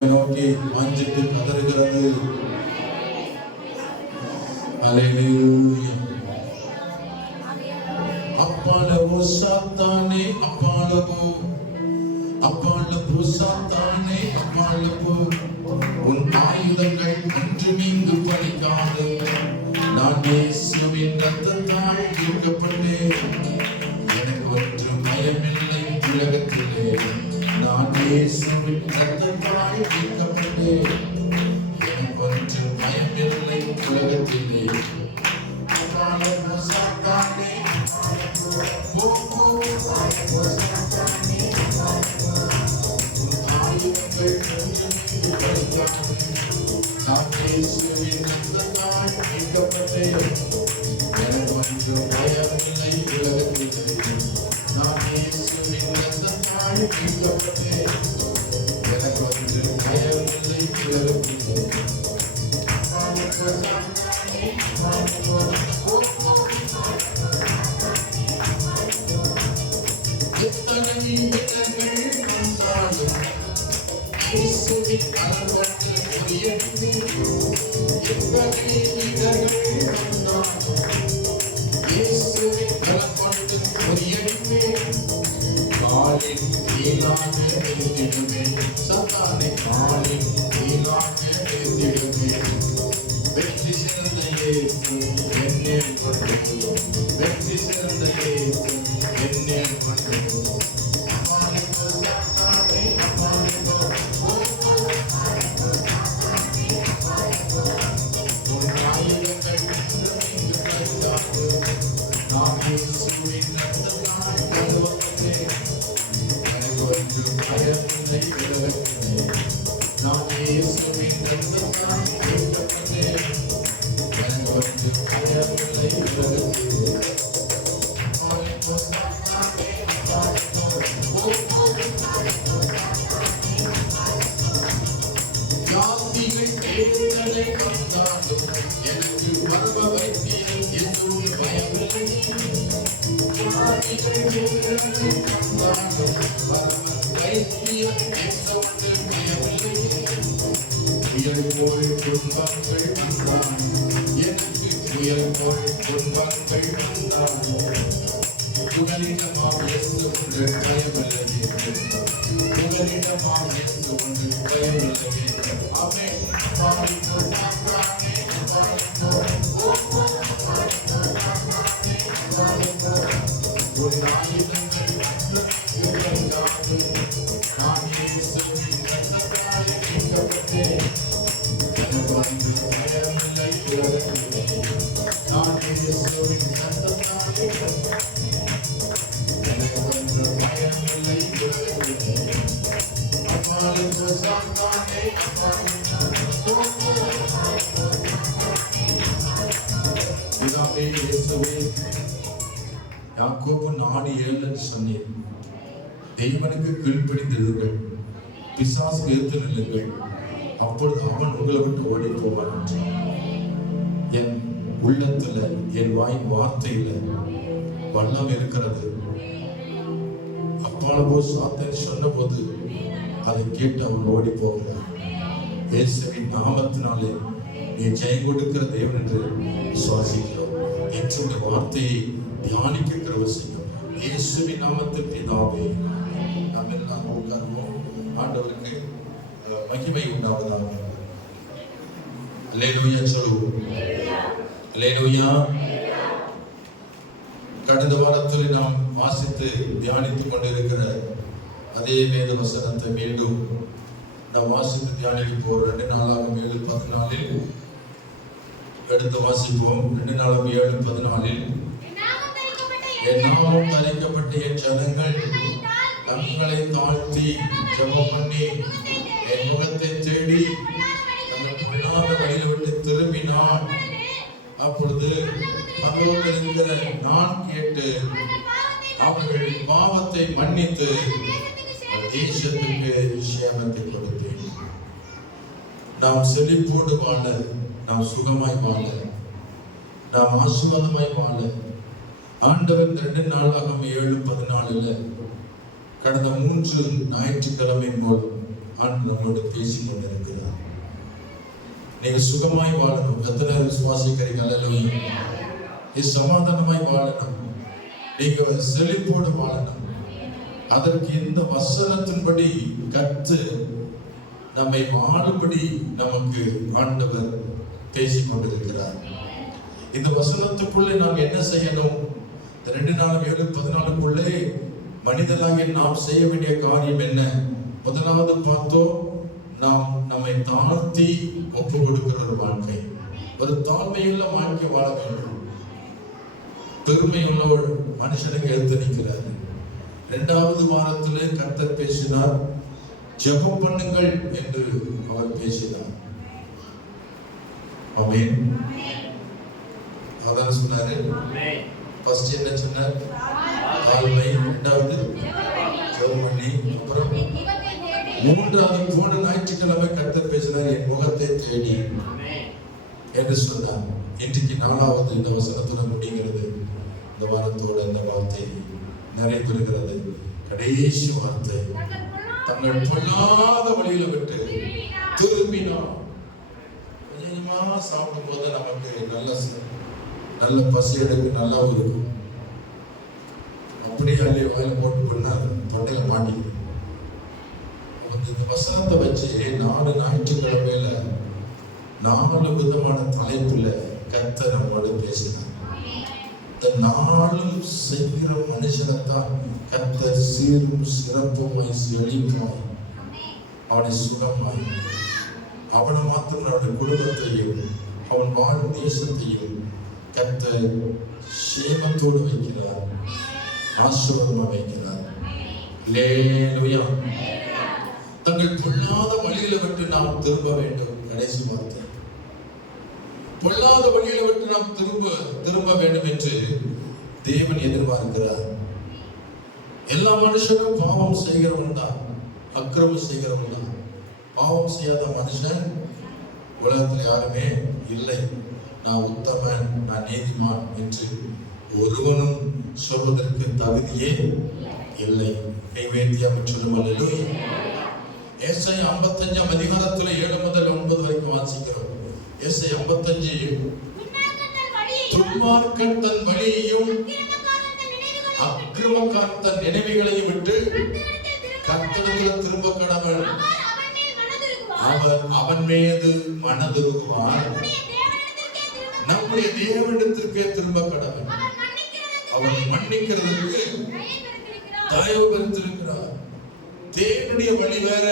நோக்கி வாஞ்சித்து கதறுகிறது. அல்லேலூயா. அப்பாலவோ சாத்தானே அப்பாலவோ, அப்பாலவோ சாத்தானே அப்பாலவோ, உன் ஆயுதங்கள் ஒன்றும் இங்கு பலிக்காது. நான் இயேசுவின் இரத்தத்தால் மீட்கப்பட்டேன், எனக்கு ஒன்றும் பயமில்லை உலகத்திலே. நான் இயேசுவின் இரத்தத்தால் மீட்கப்பட்டேன், எனக்கு ஒன்றும் பயமில்லை உலகத்திலே. அப்பாலவோ சாத்தானே நான் இயேசுவின் இரத்தத்தால் மீட்கப்பட்டேன், எனக்கு ஒன்றும் பயமில்லை உலகத்திலே. நான் இயேசுவின் இரத்தத்தால் மீட்கப்பட்டேன், எனக்கு ஒன்றும் பயமில்லை உலகத்திலே. எத்தனை இடங்கள் வந்தாலும் இயேசுவின் கரப்பட்டு உயர்ந்து, எத்தனை இடங்கள் வந்தாலும் இயேசுவின் கரப்பட்டு உயர்ந்து, காலின் கீழாக நிறுத்திடுமே சாத்தானை, காலின் கீழாக நிறுத்திடுமே. வெற்றி சிறந்த இயேசு என்னேல் கொண்டது, வெற்றி சிறந்த இயேசு என்னேல் கொண்டது. எனக்கு பரவ வைத்தியம் எதுவும் பயமில்லை. புயல் போல் துன்பங்கள் வந்தால், எனக்கு புயல் போல் துன்பங்கள் வந்தால், புகலிடமாம் இயேசு ஒன்று பயமில்லை, புகலிடமாம் இயேசு ஒன்று பயமில்லை. ஆமென். யாக்கோபு 4:7 சொன்னேன், தேவனுக்கு கீழ்ப்படிந்திருங்கள், பிசாசுக்கு எதிர்த்து நில்லுங்கள், அப்பொழுது அவன் உங்களை விட்டு ஓடி போவான் என்றார். என் உள்ளத்துல, என் வாயின் வார்த்தையில வல்லம் இருக்கிறது. அப்பாலவோ சாத்தான் சொன்ன போது அதை கேட்டு அவன் ஓடி போகிறான். இயேசுவின் நாமத்தினாலே நீ ஜெயம் கொடுக்கிற தேவன் என்று சுவாசிக்கிறோம். இந்த வார்த்தையை தியானிக்கிற வசிக்கும் இயேசுவின் நாமத்தில் பிதாவே. நாம் எல்லாம் உட்கார்வோம். ஆண்டவருக்கு மகிமை உண்டாவதாக. அல்லேலூயா சொல்லுவோம். அல்லேலூயா. கடந்த வாரத்தில் நாம் வாசித்து தியானித்துக் கொண்டிருக்கிற அதே வேத வசனத்தை மீண்டும் நாம் வாசித்து தியானிக்க போறோம். 2 நாளாகும் 7:14 எடுத்து வாசிப்போம். 2 நாளாகும் 7:14 என் நாமம் தரிக்கப்பட்ட என் ஜனங்கள் தங்களை தாழ்த்தி ஜெபம் பண்ணி என் முகத்தை தேடி தங்கள் பொல்லாத வழியை விட்டு திரும்பினான், அப்பொழுது பரலோகத்தில் இருக்கிற நான் கேட்டு அவர்கள் பாவத்தை மன்னித்து தேசத்துக்கு சேமத்தை கொடுத்தேன். நாம் செழிப்போடு வாழ, நாம் சுகமாய் வாழ, நாம் ஆசீர்வாதமாய் வாழ ஆண்டவர் 2 நாளாகும் 7:14 கடந்த 3 ஞாயிற்றுக்கிழமை மூலம் ஆண்டு நம்மளோட பேசிக் கொண்டிருக்கிறார். நீங்க சுகமாய் வாழணும். எத்தனை விசுவாசிக்கிறீங்க? அல்லேலூயா. சமாதானமாய் வாழணும். நீங்க செழிப்போடு வாழணும். அதற்கு இந்த வசனத்தின்படி கர்த்தர் நம்மை வாழும்படி நமக்கு ஆண்டவர் பேசிக் கொண்டிருக்கிறார். இந்த வசனத்துக்குள்ளே நாம் என்ன செய்யணும்? 2:7-14 மனிதனாகிய நாம் செய்ய வேண்டிய காரியம் என்ன? முதலாவது பார்த்தோம், நாம் நம்மை தாழ்த்தி ஒப்பு கொடுக்கிற ஒரு வாழ்க்கை, ஒரு தாழ்மையுள்ள வாழ்க்கை வாழ வேண்டும். பெருமையுள்ள ஒரு மனுஷனுக்கு எடுத்து நிற்கிறார். 2வது வாரத்திலே கர்த்தர் பேசினார், ஜெபம் பண்ணுங்கள் என்று அவர் பேசினார். ஆமென். அதான் சொன்னாரு. ஃபர்ஸ்ட் என்ன சொன்னார்? தாழ்மை. 2வது ஜெபம் பண்ணி. அப்புறம் 3வது போன ஞாயிற்றுக்கிழமை கர்த்தர் பேசினார், என் முகத்தை தேடி என்று சொன்னார். இன்றைக்கு 4வது இந்த வசனத்துடன் முடிகிறது. இந்த வாரத்தோட இந்த வார்த்தை நிறைவேறுகிறது. கடைசி வார்த்தை, தங்கள் பொல்லாத வழியில விட்டு திரும்பினார். கொஞ்சமா சாப்பிடும் போது நமக்கு நல்ல பசி எடுக்கு, நல்லா இருக்கும். அப்படியே அள்ளி வாயில போட்டு பண்ணா தொண்டையில மாட்டிக்கும். இந்த வசனத்தை வச்சு 4 ஞாயிற்றுக்கிழமையில 4 விதமான தலைப்புல கர்த்தர் நம்மோடு பேசினார். இந்த 4 செய்கிற மனுஷனைத்தான் கர்த்தர் சீரும் சிறப்புமாய் செழிப்பாய் அவனை சுகமாய் அவனை மாத்திரம் அவனுடைய குடும்பத்தையும் அவன் வாழும் தேசத்தையும் கர்த்தர் சேமத்தோடு வைக்கிறார், ஆசீர்வாதமா வைக்கிறார். அல்லேலூயா. தங்கள் பொல்லாத வழியில விட்டு நாம் திரும்ப வேண்டும். கடைசி வார்த்தை, பொல்லாத வழியில விட்டு நாம் திரும்ப வேண்டும் என்று தேவன் எதிர்பார்க்கிறார். எல்லா மனுஷனும் பாவம் செய்கிறவன் தான், அக்கிரமம் செய்கிறவன் தான். பாவம் செய்யாத மனுஷன் உலகத்தில் யாருமே இல்லை. நான் உத்தமன், நான் நீதிமான் என்று ஒருவனும் சொல்வதற்கு தகுதியே இல்லை. கைவேத்தியாக சொல்லும். அல்லேலூயா. ஏசாயா 55 அதிகாரத்தில் 7 முதல் 9 வரைக்கும் வாசிக்கிறோம். ஏசாயா 55, துன்மார்க்கன் தன் வழியையும் அக்கிரமக்காரன் தன் நினைவுகளையும் விட்டு கர்த்தரிடத்தில் திரும்ப கடவன், அவர் அவன் மீது மனதுருகுவார். நம்முடைய தேவனிடத்திற்கே திரும்ப கடவன், அவர் மன்னிக்கிறதற்கு தயவு பெற்றிருக்கிறார். தேவனுடைய வழி வேற,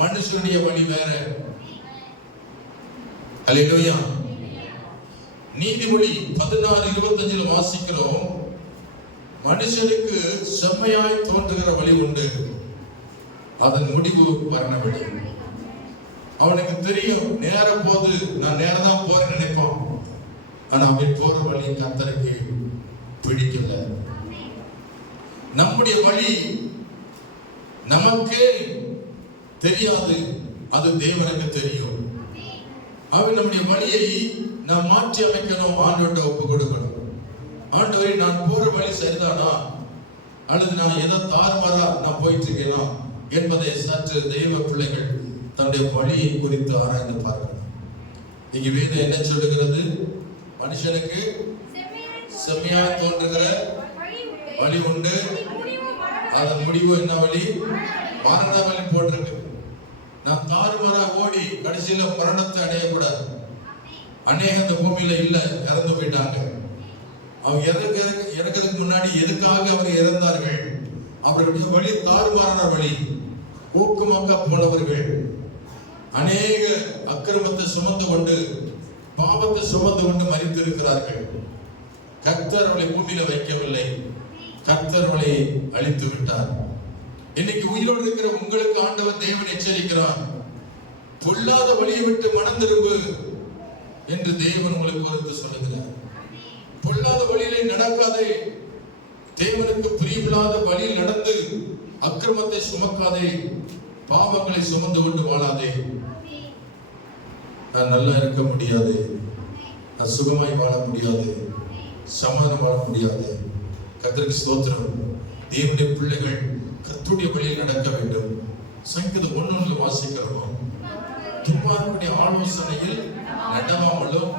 மனுஷனுடைய வழி வேற. அல்லேலூயா. நீதிமொழி 16:25 வாசிக்கிறோம், மனுஷனுக்கு செம்மையாய் தோன்றுகிற வழி உண்டு, அதன் முடிவு மரணவழி. அவனுக்கு தெரியும் நேர போது நான் நேரம் தான் போறேன்னு நினைப்பான். ஆனா அவன் போற வழி கர்த்தருக்கு பிடிக்கல. நம்முடைய வழி நமக்கே தெரியாது, அது தேவனுக்கு தெரியும். அவன் நம்முடைய வழியை நாம் மாற்றி அமைக்கணும், ஆண்டவர்கிட்ட ஒப்பு கொடுக்கணும். ஆண்டவரே, நான் போற வழி சரிதானா, அல்லது நான் ஏதோ தாறுமாறா நான் போயிட்டு இருக்கேனா என்பதை சற்று தெய்வ பிள்ளைகள் தன்னுடைய வழியை குறித்து ஆராய்ந்து பார்க்கணும். இங்கு வேதம் என்ன சொல்லுகிறது? மனுஷனுக்கு செம்மையா தோன்றுகிற வழி உண்டு, அதன் முடிவு என்ன வழி? மரண வழி போட்டிருக்கு. நாம் தாறுமாறா ஓடி கடைசியில மரணத்தை அடையக்கூடாது. அநேக இந்த பூமியில இல்ல, இறந்து போயிட்டாங்க. அவங்க இறக்கிறதுக்கு முன்னாடி எதுக்காக அவங்க இறந்தார்கள்? அவர்களுடைய வழி தாறுமாறான வழி. ஊக்கமாக போனவர்கள் அநேக அக்கிரமத்தை சுமந்து கொண்டு, பாவத்தை சுமந்து கொண்டு மரித்திருக்கிறார்கள். கர்த்தர் அவளை பூமியில வைக்கவில்லை, கர்த்தர் அவளை அழித்து விட்டார். இன்னைக்கு உயிரோடு இருக்கிற உங்களுக்கு ஆண்டவர் தேவன் எச்சரிக்கிறார், பொல்லாத வழியை விட்டு மனம் திரும்பு என்று தேவன் உங்களுக்கு குறித்து சொல்லுகிறார். பொல்லாத வழியிலே நடக்காதே, தேவனுக்கு பிரியமில்லாத வழியில் நடந்து அக்கிரமத்தை சுமக்காதே, பாவங்களை சுமந்து கொண்டு வாழாதே. நான் நல்லா இருக்க முடியாது, நான் சுகமாய் வாழ முடியாது, சமாதானம் வாழ முடியாது. கர்த்தருக்கு ஸ்தோத்திரம். தேவனுடைய பிள்ளைகள் கர்த்தருடைய வழியில் நடக்க வேண்டும், சங்கீதம் 1:1 வாசிக்கிறோம். துன்மார்க்கனுடைய ஆலோசனையில் நடவாமலும்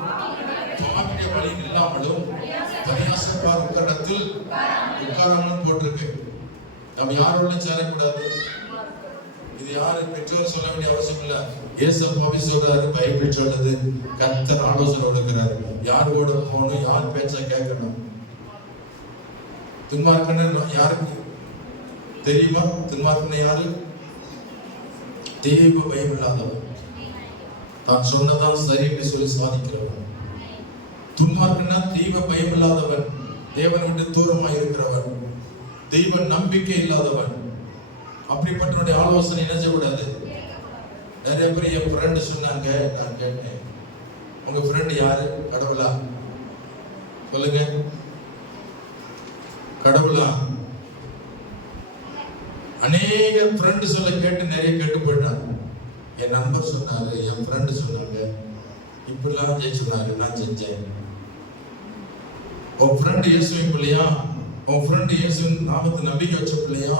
பாவியுடைய வழியில் இல்லாமலும் பரியாசக்கார் உட்காரத்தில் உட்காராமலும் போட்டிருக்கு. நம்ம யாரோட சேரக்கூடாது. இது யாரு பெற்றோர் சொல்ல வேண்டிய அவசியம் இல்ல. ஏசப்பாவே சொல்றாரு, பைபிள் சொல்றது. கர்த்தர் ஆலோசனை கொடுக்கிறாரு. யாரோட போகணும், யார் பேச்ச கேட்கணும். துன்மார்க்கன் யாருக்கு தெரியுமா? துன்மார்க்கன் யாரு? தெய்வ பயம் இல்லாதவன், தான் சொன்னதான் சரின்னு சொல்லி சாதிக்கிறவன். துன்மார்க்கன்னா தெய்வ பயம் இல்லாதவன், தேவனை விட்டு தூரமாக இருக்கிறவன், தெய்வ நம்பிக்கை இல்லாதவன். அப்படிப்பட்டவனுடைய ஆலோசனை என்ன செய்யக்கூடாது. நிறைய பேர் என் ஃப்ரெண்டு சொன்னாங்க, நான் கேட்டேன், உங்க ஃப்ரெண்டு யாரு? கடவுளா? சொல்லுங்க, கடவுளா? அநேக ஃப்ரெண்டு சொல்ல கேட்டு நிறைய கேட்டு போயிட்டாங்க. என் நண்பர் சொன்னாரு, என் ஃப்ரெண்டு சொன்னாங்க, இப்படிலாம் செய்ய சொன்னாரு, நான் செஞ்சேன். உன் ஃப்ரெண்டு இயேசுவின் பிள்ளையா? உன் ஃப்ரெண்டு இயேசுவின் நாமத்தை நம்பிக்கை வச்ச பிள்ளையா?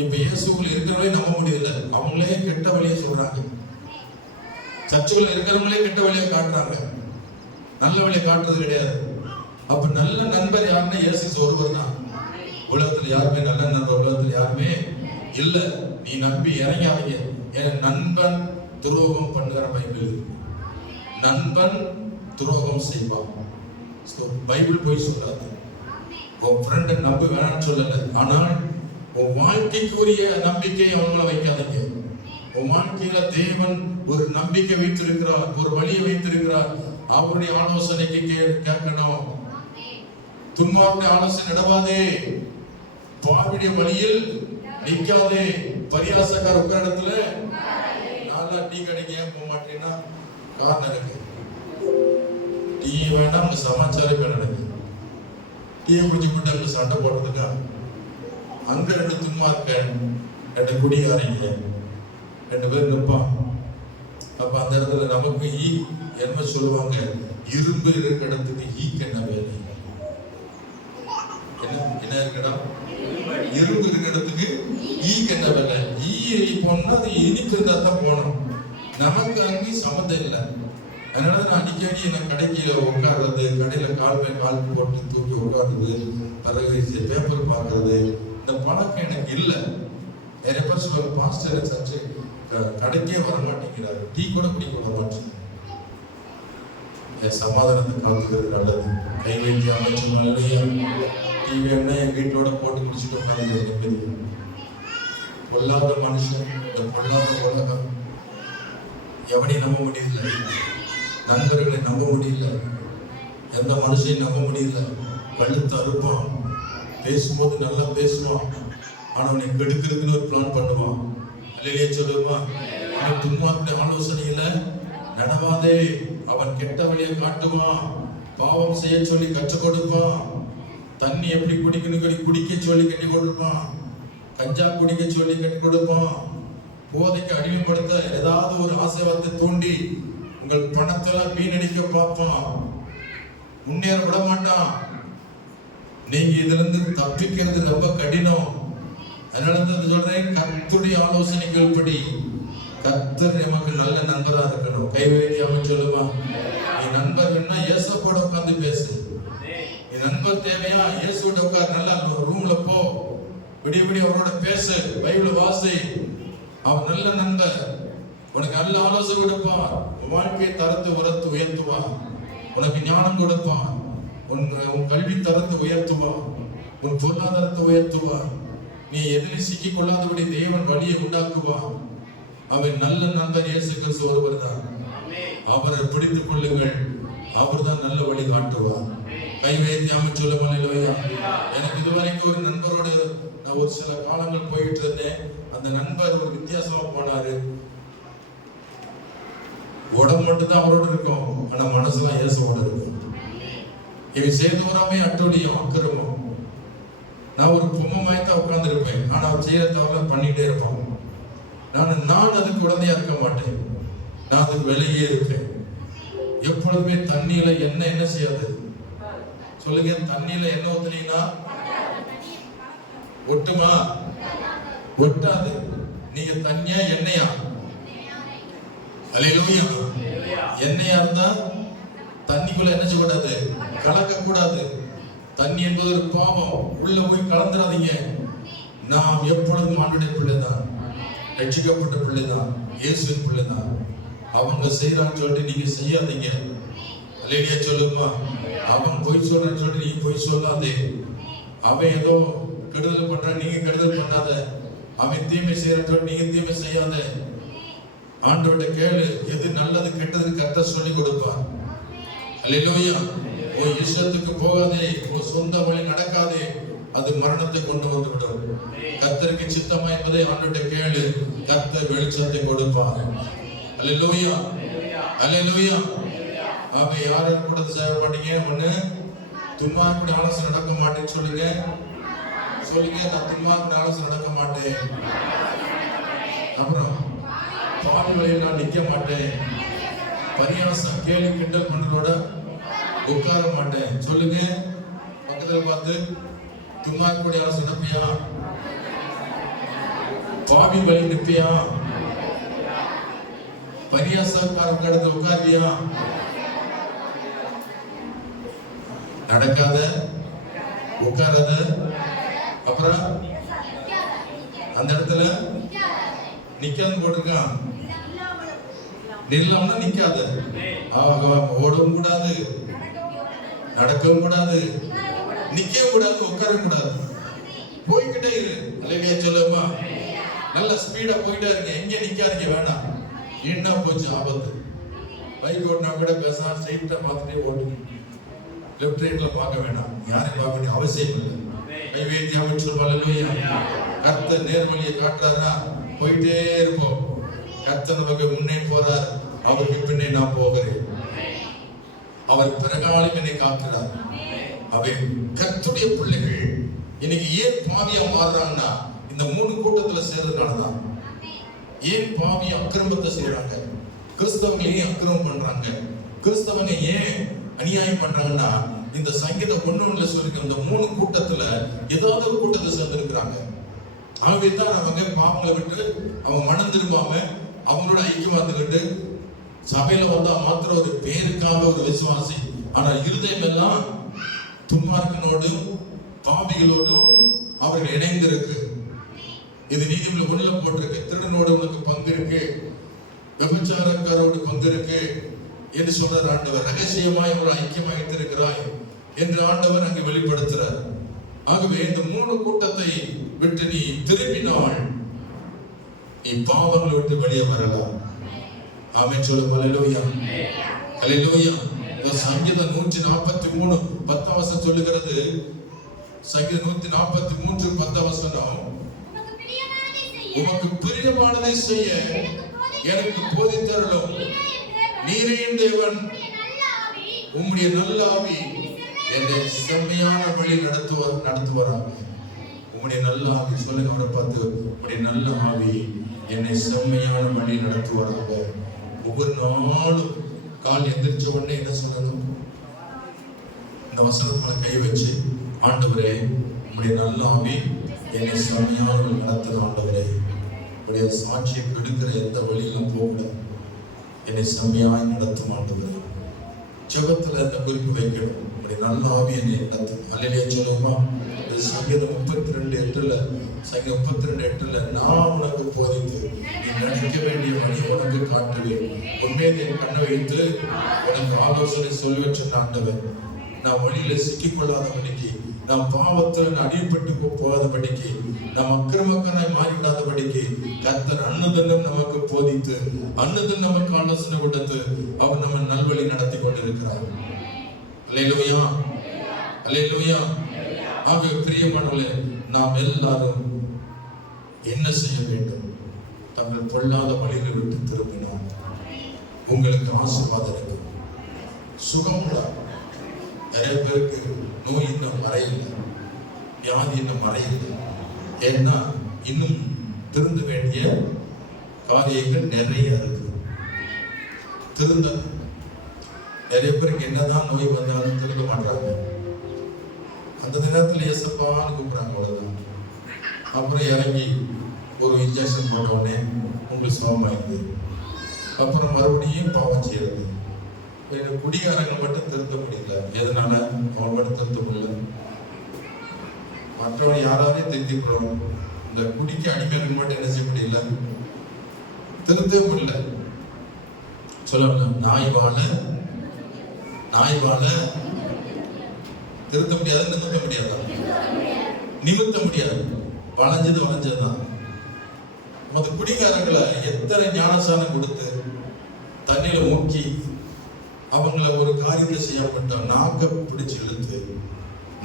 இப்ப இயேசுக்குள்ள இருக்கிறவங்களே நம்ப முடியல. அவங்களே கெட்ட வழியை சொல்றாங்க. சர்ச்சுக்குள்ள இருக்கிறவங்களே கெட்ட வழியை காட்டுறாங்க, நல்ல வழியை காட்டுறது கிடையாது. அப்ப நல்ல நண்பர் யாருன்னா இயேசு ஒருவர் தான். உலகத்துல யாருமே நல்ல நண்பர் உலகத்துல யாருமே இல்ல. நீ நம்பி இறங்காதீங்க. என் நண்பன் துரோகம் பண்ணுகிற பைபிள். நண்பன் துரோகம் செய்வான். பைபிள் போய் சொல்லாது. உன் ஃப்ரெண்டை நம்ப வேணாம்னு சொல்லல. ஆனால் உன் வாழ்க்கைக்குரிய நம்பிக்கையை அவங்கள வைக்காதீங்க. உன் வாழ்க்கையில தேவன் ஒரு நம்பிக்கை வைத்திருக்கிறார், ஒரு வழியை வைத்திருக்கிறார். அவருடைய ஆலோசனைக்கு கேட்கணும். துன்மார்க்கனுடைய ஆலோசனை நடவாதே, பாவியுடைய வழியில் நிற்காதே. பரியாசக்கார உட்கார இடத்துல நல்லா டீ கடைக்கு ஏன் போக மாட்டேன்னா காரணம் இருக்கு. டீ வேண்டாம், அங்க சமாச்சாரம் நடக்கு. டீயை குடிச்சு போட்டு அங்க சண்டை போடுறதுக்கா? அங்க 2 துன்மார்க்கன், 2 குடியாரங்க, 2 பேர் நிற்பான். அப்ப அந்த இடத்துல நமக்கு என்ன சொல்லுவாங்க, இரும்பு இருக்கிற இடத்துக்கு ஈக்கு என்ன வேலை? என்ன இருக்கடா? இரும்பு இருக்கிற இடத்துக்கு ஈக்கு என்ன வேலை? போனா அது இனிப்பு இருந்தா தான் போனோம். நமக்கு அங்கேயும் சம்மந்தம் இல்லை. அதனால நான் அடிக்கடி என்ன கடைக்கு உட்கார்றது, கடையில கால் மேல் கால் போட்டு தூக்கி உட்கார்றது, பிறகு பேப்பர் பார்க்கறது, இந்த பழக்கம் எனக்கு இல்லை. நிறைய பேர் சொல்லுவாங்க, பாஸ்டர் சர்ச்சு கடைக்கே வரமாட்டேங்கிறாரு, டீ கூட குடிக்க வரமாட்டேங்க. என் சமாதானத்தை காத்துக்கிறது நல்லது. கை வைத்து அமைச்சர் டீ வேணா என் வீட்டோட போட்டு குடிச்சுட்டு உட்காந்து. பொல்லாத மனுஷன், இந்த பொல்லாத உலகம் எவனையும் நம்ப முடியல. நண்பர்களை நம்ப முடியல, எந்த மனுஷனையும் நம்ப முடியல. கழுத்து அறுப்பான், பேசும்போது நல்லா பேசுவான், ஆனா அவனை கெடுக்கிறதுன்னு ஒரு பிளான் பண்ணுவான். இல்லையே சொல்லுவான். துன்மார்க்கனுடைய ஆலோசனையில நடவாதே. அவன் கெட்ட வழியை காட்டுவான், பாவம் செய்ய சொல்லி கற்றுக் கொடுப்பான், தண்ணி எப்படி குடிக்கணும் குடிக்க சொல்லி கட்டி கொடுப்பான், கஞ்சா குடிக்க சொல்லி கட்டி கொடுப்பான், போதைக்கு அடிமைப்படுத்த ஏதாவது ஒரு ஆசைவாதத்தை தூண்டி உங்கள் பணத்தெல்லாம் வீணடிக்க பார்ப்பான். முன்னேற விட மாட்டான். நீங்க இதுல இருந்து தப்பிக்கிறது ரொம்ப கடினம். அதனால தான் சொல்றேன், கர்த்தருடைய ஆலோசனைகள் படி. கர்த்தர் நமக்கு நல்ல நண்பரா இருக்கணும். கை வைத்தி அவன் சொல்லுவான், நீ நண்பர் வேணா இயேசுவோட உட்கார்ந்து பேசு. நீ நண்பர் தேவையா? இயேசுவோட உட்கார், நல்லா ரூம்ல போ, விடிய விடிய அவரோட பேசு, பைபிள் வாசி. அவன் நல்ல நண்பர், உனக்கு நல்ல ஆலோசனை கொடுப்பான், வாழ்க்கை தரத்தை உயர்த்துவான், உனக்கு ஞானம் கொடுப்பான், உன் கல்வி தரத்தை உயர்த்துவான், உன் பொருளாதாரத்தை உயர்த்துவான். நீ எதிரி சிக்கிக் கொள்ளாதபடி தேவன் வழியை உண்டாக்குவான். அவன் நல்ல நண்பர் இயேசு கிறிஸ்து ஒருவர் தான். அவரை பிடித்துக் கொள்ளுங்கள், அவர் தான் நல்ல வழி காட்டுவார். கை வைத்தியாம சொல்லுவாங்க. எனக்கு இதுவரைக்கும் ஒரு நண்பரோட நான் ஒரு சில காலங்கள் போயிட்டு இருந்தேன். அந்த நண்பர் ஒரு வித்தியாசமா போனாரு. உடம்பு மட்டும் தான் அவரோட இருக்கும், ஆனா மனசுலாம் இயேசுவோட இருக்கும். இவன் செய்து வராமே அட்டோடியும் அக்கிரமும். நான் ஒரு பொம்மை மாய்த்தான் உட்கார்ந்து இருப்பேன், ஆனா அவர் செய்யற தவிர பண்ணிட்டே இருப்பான். நான் அதுக்கு உடனே இருக்க மாட்டேன், நான் அதுக்கு வெளியே இருப்பேன். எப்பொழுதுமே தண்ணியில என்ன செய்யாது சொல்லுங்க. தண்ணியில என்ன ஊத்துனீங்கன்னா ஒட்டுமா? ஒட்டாது. நீங்க தண்ணியா எண்ணெயா? அல்லேலூயா. எண்ணெயா இருந்தா தண்ணிக்குள்ள என்ன செய்யக்கூடாது? கலக்க கூடாது. தண்ணி என்பது ஒரு பாவம். உள்ள போய் கலந்துடாதீங்க. நாம் எப்பொழுதும் ஆண்டுடைய பிள்ளைதான், ரட்சிக்கப்பட்ட பிள்ளைதான், இயேசுவின் பிள்ளைதான். அவங்க செய்யறான்னு சொல்லிட்டு நீங்க செய்யாதீங்க. அல்லேலூயா சொல்லுமா. அவன் பொய் சொல்றான்னு சொல்லிட்டு நீங்க பொய் சொல்லாதே. அவன் ஏதோ கெடுதல் பண்றான், நீங்க கெடுதல் பண்ணாத. அவன் தீமை செய்யறான்னு சொல்லிட்டு நீங்க தீமை செய்யாத. ஆண்டவர்கிட்ட கேளு, எது நல்லது கெட்டது கர்த்தர் சொல்லி கொடுப்பார். அல்லேலூயா. உன் இஷ்டத்துக்கு போகாதே, உன் சொந்த வழி நடக்காதே, அது மரணத்தை கொண்டு வந்துவிடும். கர்த்தருக்கு சித்தமா என்பதை ஆண்டவர்கிட்ட கேளு, கர்த்தர் வெளிச்சத்தை கொடுப்பார். அல்லேலூயா, அல்லேலூயா. ஆக யாரும் கூட சேவை பண்ணீங்க? ஒண்ணு, துன்மார்க்குடைய ஆலோசனை நடக்க மாட்டேன்னு சொல்லுங்க. சொல்லுங்க, நான் துன்மார்க்குடைய ஆலோசனை நடக்க மாட்டேன். அப்புறம் பாவி வழியில் நான் நிக்க மாட்டேன். பரியாசம் கேலி கிண்டல் பண்ணதோட உட்கார மாட்டேன். சொல்லுங்க, பக்கத்துல பார்த்து, துன்மார்க்குடைய ஆலோசனை நடப்பியா? பாவி வழி நிற்பியா? பரியாசக்காரங்க இடத்துல உட்காருவியா? நடக்காத, உட்காராத, அப்புறம் அந்த இடத்துல நிக்காது போட்டிருக்கான். நில்லாம நிக்காத. ஓடவும் கூடாது, நடக்கவும் கூடாது, நிக்கவும் கூடாது, உட்காரவும் கூடாது. போய்கிட்டே இரு. அல்லேலூயா சொல்லுமா. நல்ல ஸ்பீடா போயிட்டே இருங்க. எங்க நிக்காதீங்க, வேண்டாம். என்ன போச்சு ஆபத்து. பைக் ஓட்டினா கூட பேசாம ஸ்ட்ரைட்டா பார்த்துட்டே ஓட்டுங்க. லெஃப்ட் ரைட்ல பார்க்க வேண்டாம். யாரையும் பார்க்க வேண்டிய அவசியம் இல்லை. வைவேத்தியாவின் சொல்வாங்க, கர்த்தர் நேர்வழியை காட்டுறாரா, போயிட்டே இருப்போம். கர்த்தர் நமக்கு முன்னே போறார், அவருக்கு பின்னே நான் போகிறேன். அவர் பிறகாலும் என்னை காக்கிறார். அவை கர்த்தருடைய பிள்ளைகள் இன்னைக்கு ஏன் பாவியா மாறுறாங்கன்னா இந்த 3 கூட்டத்துல சேர்றதுனாலதான். ஏன் பாவி அக்கிரமத்தை செய்யறாங்க? கிறிஸ்தவங்க ஏன் அக்கிரமம் பண்றாங்க? கிறிஸ்தவங்க ஏன் அநியாயம் பண்றாங்கன்னா இந்த சங்கீதம் 1:1 சொல்லிருக்க இந்த 3 கூட்டத்துல ஏதாவது ஒரு கூட்டத்தை சேர்ந்திருக்கிறாங்க. ஆகவே தான் அவங்க பாவங்களை விட்டு அவங்க மனம் திரும்பாம அவங்களோட ஐக்கியமாத்துக்கிட்டு சபையில வந்தா மாத்திரம் ஒரு பேருக்காக ஒரு விசுவாசி, ஆனா இருதயம் எல்லாம் துன்மார்க்கனோடும் பாவிகளோடும் அவர்கள் இணைந்திருக்கு. இது நீதிமன்ற 1 போட்டிருக்கு. திருடனோடு உனக்கு பங்கு இருக்கு, விபச்சாரக்காரோடு பங்கு இருக்கு என்று சொல்றார் ஆண்டவர். ரகசியமாய் ஒரு ஐக்கியமாய் வைத்திருக்கிறாய் என்று ஆண்டவர் அங்கு வெளிப்படுத்துறார். ஆகவே இந்த 3 கூட்டத்தை விட்டு நீ திரும்பினால் நீ பாவங்களை விட்டு வெளியே வரலாம். ஆமென் சொல்லுங்க. அல்லேலூயா, அல்லேலூயா. சங்கீதம் 143 10 வசனம் சொல்லுகிறது. சங்கீதம் 143 10 வசனம், உமக்கு பிரியமானதை செய்ய எனக்கு போதித்தருளும். நீரே என் தேவன், உம்முடைய நல்ல ஆவி என்னை செம்மையான வழி நடத்துவாராக. உம்முடைய நல்ல ஆவி சொல்லுங்க, அவரை பார்த்து, உம்முடைய நல்ல ஆவி என்னை செம்மையான வழி நடத்துவாராக. ஒவ்வொரு நாளும் கால் எந்திரிச்ச உடனே என்ன சொல்லணும்? இந்த வசனத்துல கை வச்சு, ஆண்டவரே உம்முடைய நல்ல ஆவி என்னை செம்மையான வழி நடத்துற ஆண்டவரே, உடைய சாட்சியை கெடுக்கிற எந்த வழியெல்லாம் போகக்கூடாது, என்னை செம்மையாய் நடத்தும் ஆண்டவரே. ஜெபத்துல இந்த குறிப்பு வைக்கணும், உடைய நல்ல ஆவி என்னை நடத்தும். அல்லேலூயா சொல்லுமா. சங்கீதம் 32:8 சங்கீதம் 32:8 நான் உனக்கு போதித்து நீ நடக்க வேண்டிய வழி உனக்கு காட்டுவேன், உண்மையை கண்ண வைத்து உனக்கு ஆலோசனை சொல்லுவேன் சொன்ன ஆண்டவர். நான் வழியில சிக்கிக்கொள்ளாதபடிக்கு, நாம் பாவத்தில் அடிபட்டு போகாதபடிக்கு, நாம் அக்கிரமக்கனாய் மாறிவிடாதபடிக்கு கர்த்தர் அன்னுதன்னும் நமக்கு போதித்து அன்னுதன் நமக்கு ஆலோசனை கொடுத்து அவர் நம்ம நல்வழி நடத்தி கொண்டிருக்கிறார். அல்லேலூயா, அல்லேலூயா. ஆக பிரியமானவர்களே, நாம் எல்லாரும் என்ன செய்ய வேண்டும்? தங்கள் பொல்லாத வழிகளை விட்டு திரும்பினால் உங்களுக்கு ஆசீர்வாதம் இருக்கு, சுகம் உண்டா. நிறைய பேருக்கு நோய் இன்னும் மறையில்லை, வியாதி இன்னும் மறையில்லை. ஏன்னா இன்னும் திருந்த வேண்டிய காரியங்கள் நிறைய இருக்கு. திருந்த நிறைய பேருக்கு என்னதான் நோய் வந்தாலும் திருந்த மாட்டாங்க. அந்த நேரத்தில் ஏசப்பான்னு கூப்பிடுறாங்க, அவ்வளவுதான். அப்புறம் இறங்கி ஒரு இன்ஜெக்ஷன் போட்ட உடனே உங்களுக்கு சுகமாயிடுது. அப்புறம் மறுபடியும் பாவம் செய்யறது. குடிகாரங்கள் மட்டும் திருத்த முடியல. எதனால? அவங்க மட்டும் திருத்த முடியல. மற்றவங்க யாராலையும் திருத்திக்கிறோம். இந்த குடிக்க அடிமைகள் மட்டும் என்ன செய்ய முடியல, திருத்தவே முடியல. சொல்லலாம், நாய் வாழ திருத்த முடியாது, நிறுத்த முடியாதா? நிமித்த முடியாது. வளைஞ்சதுதான். மற்ற குடிகாரங்களை எத்தனை ஞானசானம் கொடுத்து தண்ணியில மூக்கி அவங்கள ஒரு காரியத்தை செய்யாமட்டா நாக்க பிடிச்சு இழுத்து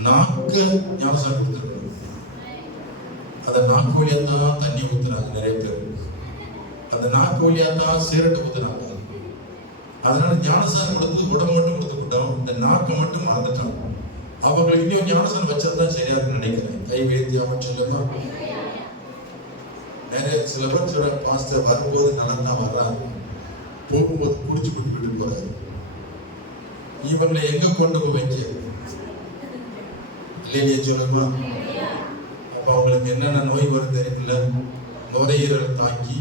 நாக்க ஞானசானம் கொடுத்துருக்காங்க. அந்த நாக்கு வழியா தான் தண்ணி ஊத்துறாங்க நிறைய பேர். அந்த நாக்கு வழியா தான் சீரட்டை ஊத்துறாங்க. அதனால ஞானசானம் கொடுத்து உடம்பு மட்டும் கொடுத்துக்கிட்டோம், இந்த நாக்கை மட்டும் மறந்துட்டாங்க. அவங்களுக்கு இன்னும் ஞானசானம் வச்சதுதான் சரியா இருக்குன்னு நினைக்கிறேன். கை வைத்தியா சொல்லுங்க. நிறைய சில பேர் சொல்ற, பாஸ்டர் வரும்போது நல்லா தான் வர்றாங்க, போகும்போது குடிச்சு விட்டு போறாரு. இவங்களை எங்க கொண்டு போய் வைக்க இல்லையே சொல்லுமா? அப்ப அவங்களுக்கு என்னென்ன நோய் வரும் தெரியல. நுரையீரல் தாக்கி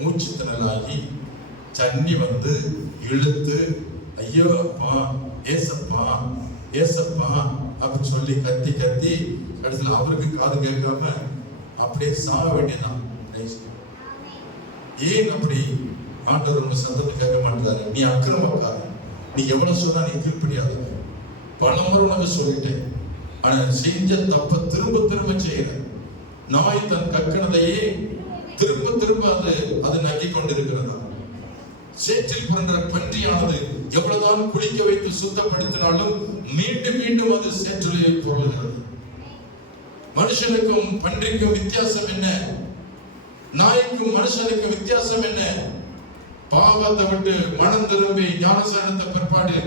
மூச்சு திணறலாகி தண்ணி வந்து இழுத்து ஐயோ அப்பா ஏசப்பா ஏசப்பா அப்படின்னு சொல்லி கத்தி கடைசியில் அவருக்கு காது கேட்காம அப்படியே சாக வேண்டியதான். ஏன் அப்படி? ஆண்டவர் உங்க சத்தத்தை கேட்க மாட்டாரு. நீ அக்கிரமக்காரன், நீ எவ்வளவு சொன்னா நீ கீழ்ப்படியாத. பல முறை உனக்கு சொல்லிட்டேன், ஆனா செஞ்ச தப்ப திரும்ப செய்யற. நாய் தன் கக்கணதையே திரும்ப அது நக்கி கொண்டிருக்கிறதா? சேற்றில் பிறந்த பன்றியானது எவ்வளவுதான் குளிக்க வைத்து சுத்தப்படுத்தினாலும் மீண்டும் அது சேற்றிலே பொருளுகிறது. மனுஷனுக்கும் பன்றிக்கும் வித்தியாசம் என்ன? நாய்க்கும் மனுஷனுக்கும் வித்தியாசம் என்ன? பாவத்தை விட்டு மனம் திரும்பி ஞானசானத்தை பிற்பாடு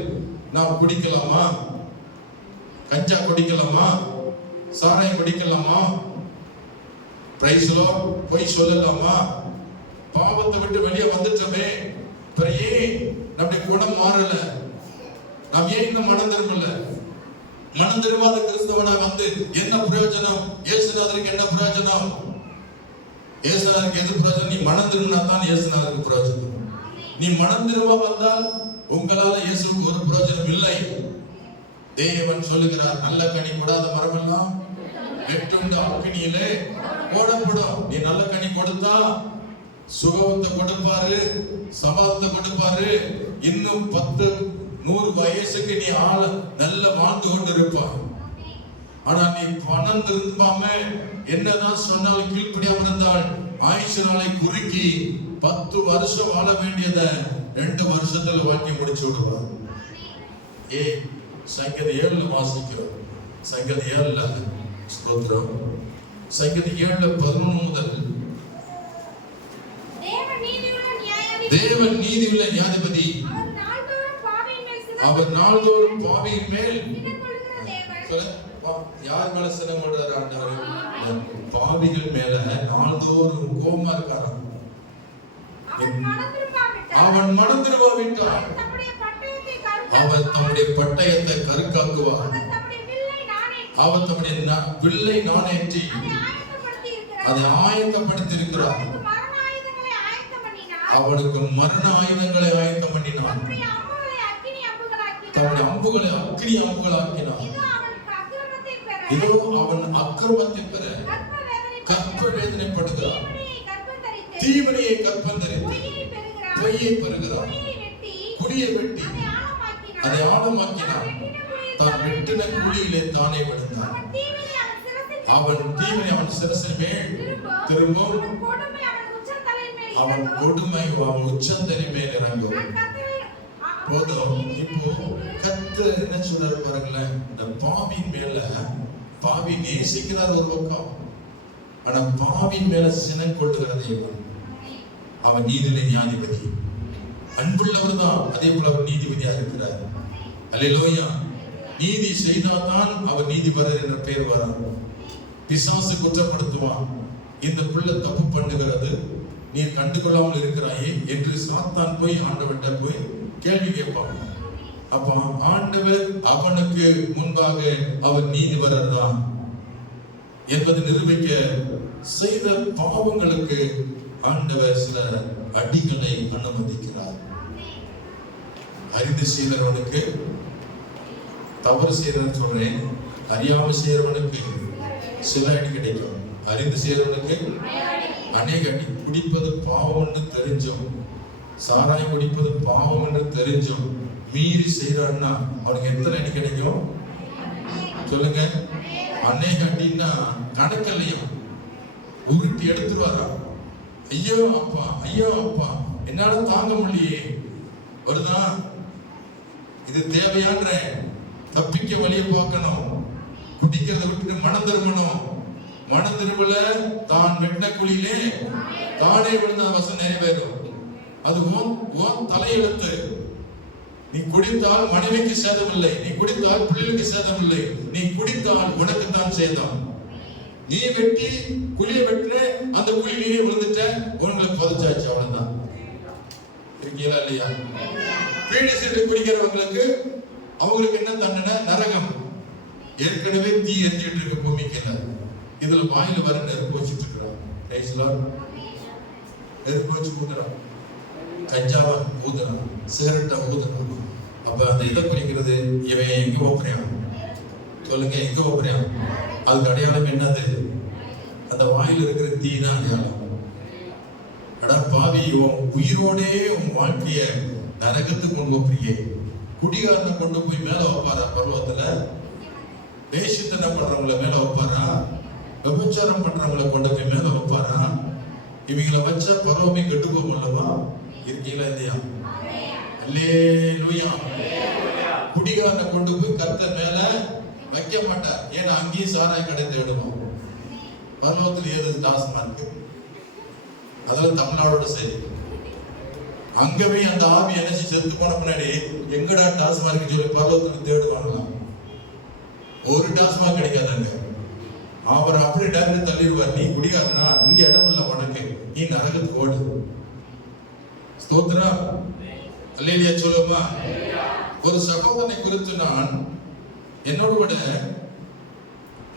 நாம் குடிக்கலாமா? கஞ்சா குடிக்கலாமா? சாராயம் குடிக்கலாமா? பிரைஸ்லோ போய் சொல்லலாமா? பாவத்தை விட்டு வெளியே வந்துட்டோமே, ஏன் நம்முடைய குணம் மாறல? நாம் ஏன் இன்னும் மனம் திரும்பல? மனம் திரும்பாத கிறிஸ்தவனா வந்து என்ன பிரயோஜனம்? இயேசுநாதருக்கு என்ன பிரயோஜனம்? இயேசுநாதருக்கு எது பிரயோஜனம்? நீ மனம் திரும்பினா தான் இயேசுநாதருக்கு பிரயோஜனம். நீ மனம் திரும்ப வந்தால் உங்களால இயேசுக்கு ஒரு பிரயோஜனம் இல்லை. தேவன் சொல்லுகிறார், நல்ல கனி கூடாத மரம் எல்லாம் வெட்டுண்ட அக்கினியிலே போடப்படும். நீ நல்ல கனி கொடுத்தா சுகத்தை கொடுப்பாரு, சமாதத்தை கொடுப்பாரு. இன்னும் 10-100 வயசுக்கு நீ ஆள நல்ல வாழ்ந்து கொண்டு இருப்பான். ஆனா நீ பணம் திரும்பாம என்னதான் சொன்னாலும் கீழ்ப்படியாம இருந்தால் ஆயுசு நாளை குறுக்கி 10 வருஷம் வாழ வேண்டியத 2 வருஷத்துல வாழ்க்கை முடிச்சு விடுவார். சங்கீதம் 7 வாசிக்கிறோம். சங்கீதம் 7 ஸ்தோத்திரம். சங்கீதம் 7:11 முதல் தேவன் நீதியுள்ள நியாயாதிபதி, அவர் நாள்தோறும் பாவியின் மேல் யார் மேல சினம் பண்றாரு? ஆண்டவர் பாவிகள் மேல நாள்தோறும் கோபமா இருக்காராம். அவன் மனம் திரும்பாவிட்டால் அவர் தம்முடைய பட்டயத்தை கருக்காக்குவார். அவர் தம்முடைய வில்லை நாணேற்றி அதை ஆயத்தப்படுத்தி இருக்கிறார். அவனுக்கு மரண ஆயுதங்களை ஆயத்தம் பண்ணினான். தன்னுடைய அம்புகளை அக்கினி அம்புகளாக்கினான். இதோ அவன் அக்கிரமத்தை பெற கற்ப வேதனைப்படுகிறான். தீவனையை கற்பம் தரித்து பொய்யை பெறுகிறான். குடியை வெட்டி அதை ஆழமாக்கினான். தான் வெட்டின குழியிலே தானே விழுந்தான். அவன் தீவனை அவன் சிரசின் மேல் திரும்பும். அவன் கொடுமை அவன் உச்சந்தலை மேல் இறங்கும். போதும். இப்போ கர்த்தர் என்ன சொல்றாரு பாருங்களேன், இந்த பாவின் மேல பாவி நேசிக்கிறார் ஒரு பக்கம், ஆனா பாவின் மேல சினம் கொள்ளுகிற தேவன். அவன் நீதியிலே நியாயாதிபதி, அன்புள்ளவர் தான். அதே போல அவர் நீதிபதியா இருக்கிறார். அல்லேலூயா. நீதி செய்தால்தான் அவர் நீதிபரர் என்ற பெயர் வரும். பிசாசு குற்றப்படுத்துவான், இந்த பிள்ளை தப்பு பண்ணுகிறது, நீ கண்டுகொள்ளாமல் இருக்கிறாயே என்று சாத்தான் போய் ஆண்டவர்கிட்ட போய் கேள்வி கேட்பான். அப்ப ஆண்டவர் அவனுக்கு முன்பாக அவர் நீதிபரர் தான். என்பதை நிரூபிக்க செய்த பாவங்களுக்கு ஆண்டவர் சில அடிகளை அனுமதிக்கிறார். அறிந்து செய்தவனுக்கு, தவறு செய்யறன்னு சொல்றேன், அறியாம செய்யறவனுக்கு சில அடி கிடைக்கும். அறிந்து செய்யறவனுக்கு அநேக அடி. குடிப்பது பாவம் என்று தெரிஞ்சும், சாராயம் குடிப்பது பாவம் என்று தெரிஞ்சும் மீறி செய்யறான்னா அவனுக்கு எத்தனை அடி கிடைக்கும் சொல்லுங்க? அநேக அடின்னா கணக்கல்லையா, உருட்டி எடுத்துருவாரா? ஐயோ அப்பா, ஐயோ அப்பா, என்னால தாங்க முடியலையே. வருதா? இது தேவையான தப்பிக்க வழியை பார்க்கணும். குடிக்கிறத விட்டு மனம் திரும்பணும். மனம் திரும்பல தான் வெட்டின குழியிலே தானே விழுந்த வசம் நிறைவேறும். அது ஓன் தலையெழுத்து. நீ குடித்தால் மனைவிக்கு சேதம் இல்லை, நீ குடித்தால் பிள்ளைகளுக்கு சேதம் இல்லை, நீ குடித்தால் உனக்கு தான் சேதம். நீ வெட்டி குழியை வெட்டின அந்த குழி நீயே விழுந்துட்ட, உங்களை புதைச்சாச்சு, அவ்வளவுதான். இருக்கீங்களா இல்லையா? பீடி சீட்டு குடிக்கிறவங்களுக்கு அவங்களுக்கு என்ன தண்டனை? நரகம். ஏற்கனவே தீ எரிஞ்சிட்டு இருக்க பூமிக்கு இதுல வாயில வர நெருப்பு வச்சுட்டு இருக்கிறான். நெருப்பு வச்சு ஊதுறான், கஞ்சாவை ஊதுறான், சிகரெட்டை ஊதுறான். அப்ப அந்த இதை குடிக்கிறது இவன் எங்க ஓப்பறையான் சொல்லுங்க? எங்க ஓப்பறையான்? அதுக்கு அடையாளம் என்னது? அந்த வாயில இருக்கிற தீ தான் அடையாளம். அடா பாவி, உன் உயிரோடே உன் வாழ்க்கைய நரகத்துக்கு கொண்டு போறியே. குடிகாரனை கொண்டு போய் மேல வைப்பாரா? பருவத்துல வேஷத்தனை பண்றவங்கள மேல வைப்பாரா? விபச்சாரம் பண்றவங்களை கொண்டு போய் மேல வைப்பாரா? இவங்களை வச்சா பருவமே கெட்டு போகும் அல்லவா? இருக்கீங்களா இல்லையா? அல்லேலூயா. குடிகாரனை கொண்டு போய் கர்த்தர் மேல வைக்க மாட்டார். ஏன்னா அங்கேயும் சாராய கடை தேடுவோம். பருவத்தில் ஏது டாஸ்மார்க், அதெல்லாம் தமிழ்நாடோட சரி. அங்கவே அந்த ஆவி நினைச்சு செத்து போன பின்னாடி எங்கடா டாஸ்மார்க் சொல்லி பருவத்துக்கு தேடுவாங்களாம். ஒரு டாஸ்மார்க் கிடைக்காதாங்க. அவர் அப்படி டைரக்ட் தள்ளிடுவார். நீ குடிகாரனா, இங்க இடம் இல்லை உனக்கு, நீ நரகத்துக்கு ஓடு. ஸ்தோத்திரம். அல்லேலூயா சொல்லுமா? ஒரு சகோதரனை குறித்து என்னோட கூட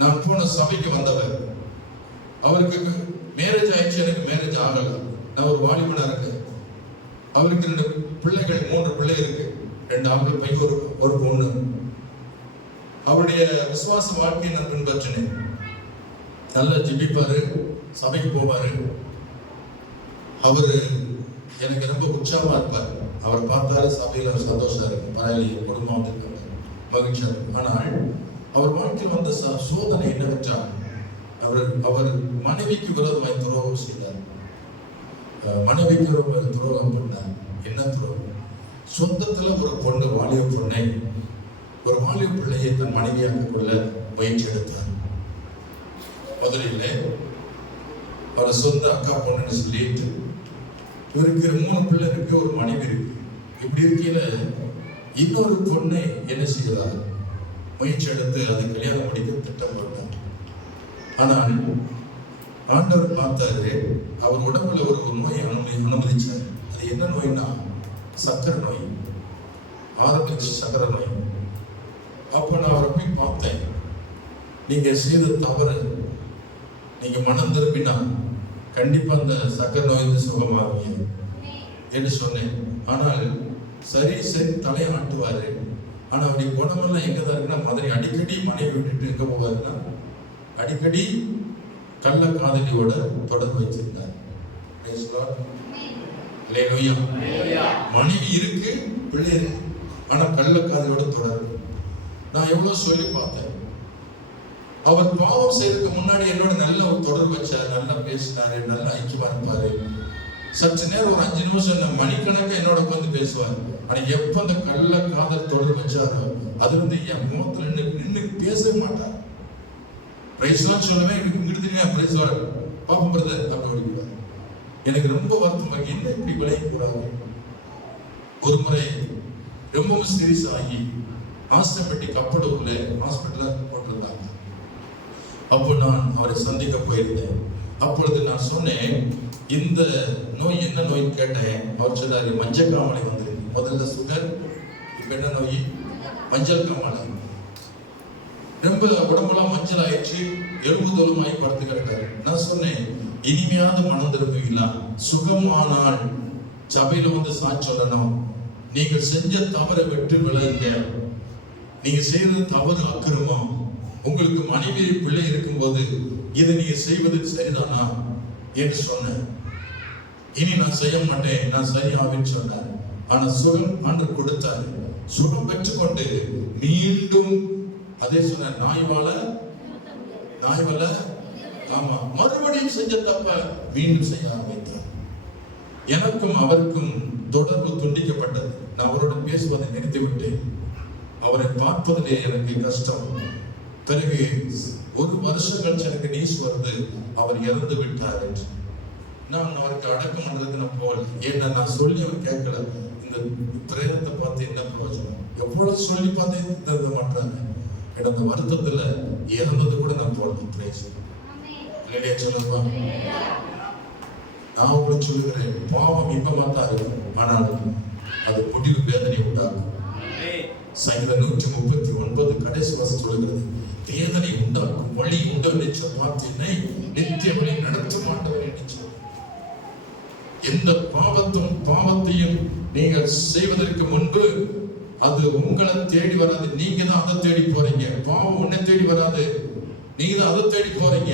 நான் போன சபைக்கு வந்தவர். அவருக்கு மேரேஜ் ஆயிடுச்சு, எனக்கு மேரேஜ் ஆகல. நான் ஒரு வாலிபனா இருக்கு. அவருக்கு 2 பிள்ளைகள், 3 பிள்ளை இருக்கு. 2 ஆண்கள் பையன், ஒரு பொண்ணு. அவருடைய விசுவாச வாழ்க்கையை நான் பின்பற்றினேன். நல்லா ஜெபிப்பாரு, சபைக்கு போவாரு. அவரு எனக்கு ரொம்ப உற்சாகமா இருப்பார். அவர் பார்த்தாலே சபையில சந்தோஷம் இருக்கு, பரவாயில்லையே, குடும்பம் வந்திருக்காங்க, மகிழ்ச்சியா இருக்கு. ஆனால் அவர் வாழ்க்கையில் வந்த சோதனை என்னவென்றால், அவர் மனைவிக்கு விரோதமாய் துரோகம் செய்தார். மனைவிக்கு துரோகம் பண்ணார். என்ன துரோகம்? சொந்தத்துல ஒரு பொண்ணு, வாலிப பொண்ணை, ஒரு வாலிப பிள்ளையை தன் மனைவியாக கொள்ள முயற்சி எடுத்தார். முதலில் அவர் சொந்த அக்கா பொண்ணுன்னு சொல்லிட்டு, இவருக்கு 3 பிள்ளை இருக்கு, ஒரு மனைவி இருக்கு. இப்படி இருக்கையில இன்னொரு பொண்ணை என்ன செய்கிறார்? முயற்சி எடுத்து அதை கல்யாணம் முடிக்க திட்டம் போட்டார். ஆனால் ஆண்டவர் பார்த்தாரு, அவர் உடம்புல ஒரு நோயை அனுமதிச்சார். அது என்ன நோய்னா சக்கரை நோய். ஆரம்பிச்சு சக்கரை நோய். அப்ப நான் அவரை போய் பார்த்தேன். நீங்க செய்த தவறு, நீங்க மனம் திரும்பினா கண்டிப்பா அந்த சக்கரை நோய் சுகமாகுங்க என்று சொன்னேன். ஆனால் சரி தலையை ஆட்டுவாரு. ஆனா அவருடைய குணமெல்லாம் எங்கதான் இருக்குன்னா, மதுரை அடிக்கடி மனைவி விட்டுட்டு எங்க போவாருன்னா, அடிக்கடி கள்ள காதலியோட தொடர்பு வச்சிருந்தார். மனைவி இருக்கு, பிள்ளை இருக்கு, ஆனா கள்ள காதலியோட தொடர்பு. நான் எவ்வளவு சொல்லி பார்த்தேன். அவர் பாவம் செய்யறதுக்கு முன்னாடி என்னோட நல்ல ஒரு தொடர்பு வச்சார், நல்லா பேசினாரு, நல்லா ஐக்கியமா இருப்பாரு. சற்று நேரம் ஒரு 5 நிமிஷம் மணிக்கணக்க என்னோட வந்து பேசுவார். ஆனா எப்ப அந்த கள்ள காதல் தொடர்பு வச்சாரோ, அது வந்து என் முகத்துல நின்று பேசவே மாட்டார். பிரைஸ்லாம் சொல்லுவேன், இங்கிட்டு பிரைஸ்லாம் பாப்பம் பிரதர் அப்படி ஓடிக்குவார். எனக்கு ரொம்ப வருத்தமாக, என்ன இப்படி விலகி போறாங்க. ஒரு முறை ரொம்ப சீரியஸ் ஆகி ஆஸ்டம்பட்டி கப்படூர்ல ஹாஸ்பிட்டல போட்டிருந்தாங்க. அப்போ நான் அவரை சந்திக்க போயிருந்தேன். அப்பொழுது நான் சொன்னேன், இந்த நோய் என்ன நோய்னு கேட்டேன். அவர் சொன்னாரு, மஞ்சள் காமாலை வந்திருக்கு. முதல்ல சுகர், இப்ப என்ன நோய்? மஞ்சள் காமாலை. ரொம்ப உடம்பெல்லாம் மஞ்சள் ஆயிடுச்சு, எலும்பு தோலுமாயி படுத்து கிடக்காரு. நான் சொன்னேன், இனிமையாவது மனம் திரும்புவீங்களா? சுகமானால் சபையில வந்து சாட்சி சொல்லணும். நீங்கள் செஞ்ச தவறை விட்டு விலகுங்க. நீங்க செய்யறது தவறு, அக்கிரமம். உங்களுக்கு மனைவி பிள்ளை இருக்கும்போது இதை நீங்க செய்வது சரிதானா என்று சொன்னேன். இனி நான் செய்ய மாட்டேன், நான் சரியாவேன்னு சொன்னேன். ஆனா சுகம் ஆண்டவர் கொடுத்தாரு. சுகம் பெற்றுக்கொண்டு மீண்டும் அதே சொன்ன நாய் வாழ ஆமா, மறுபடியும் செஞ்ச தப்ப மீண்டும் செய்ய ஆரம்பித்தார். எனக்கும் அவருக்கும் தொடர்பு துண்டிக்கப்பட்டது. நான் அவரோட பேசுவதை நிறுத்திவிட்டேன். அவரை பார்ப்பதிலே எனக்கு கஷ்டம். பிறகு ஒரு வருஷம் கழிச்சு எனக்கு நியூஸ் வருது, அவர் இறந்து விட்டார் என்று. நான் அவருக்கு அடக்கம் பண்றதுக்கு நான் போகல. ஏன்னா நான் சொல்லி அவர் கேட்கல. இந்த பிரேதத்தை பார்த்து என்ன பிரயோஜனம்? எவ்வளவு சொல்லி பார்த்தேன் தருத மாட்டாங்க. அந்த வருத்தத்துல இறந்தது கூட நான் போகல. பிரைஸ் இல்லையா சொல்லுவா? நான் உங்களுக்கு சொல்லுகிறேன், பாவம் இன்பமா தான் இருக்கும், ஆனால் அது முடிவு வேதனை உண்டாகும். சங்கீதம் 139 கடைசி வசனம் சொல்லுகிறது, வேதனை உண்டாக்கும் வழி உண்டு நிச்சயம் வார்த்தையினை நித்திய வழி நடத்தும் ஆண்டவர் நிச்சயம். எந்த பாவத்தையும் நீங்கள் செய்வதற்கு முன்பு அது உங்களை தேடி வராது. நீங்க தான் அதை தேடி போறீங்க. பாவம் உன்னை தேடி வராது, நீங்க தான் அதை தேடி போறீங்க.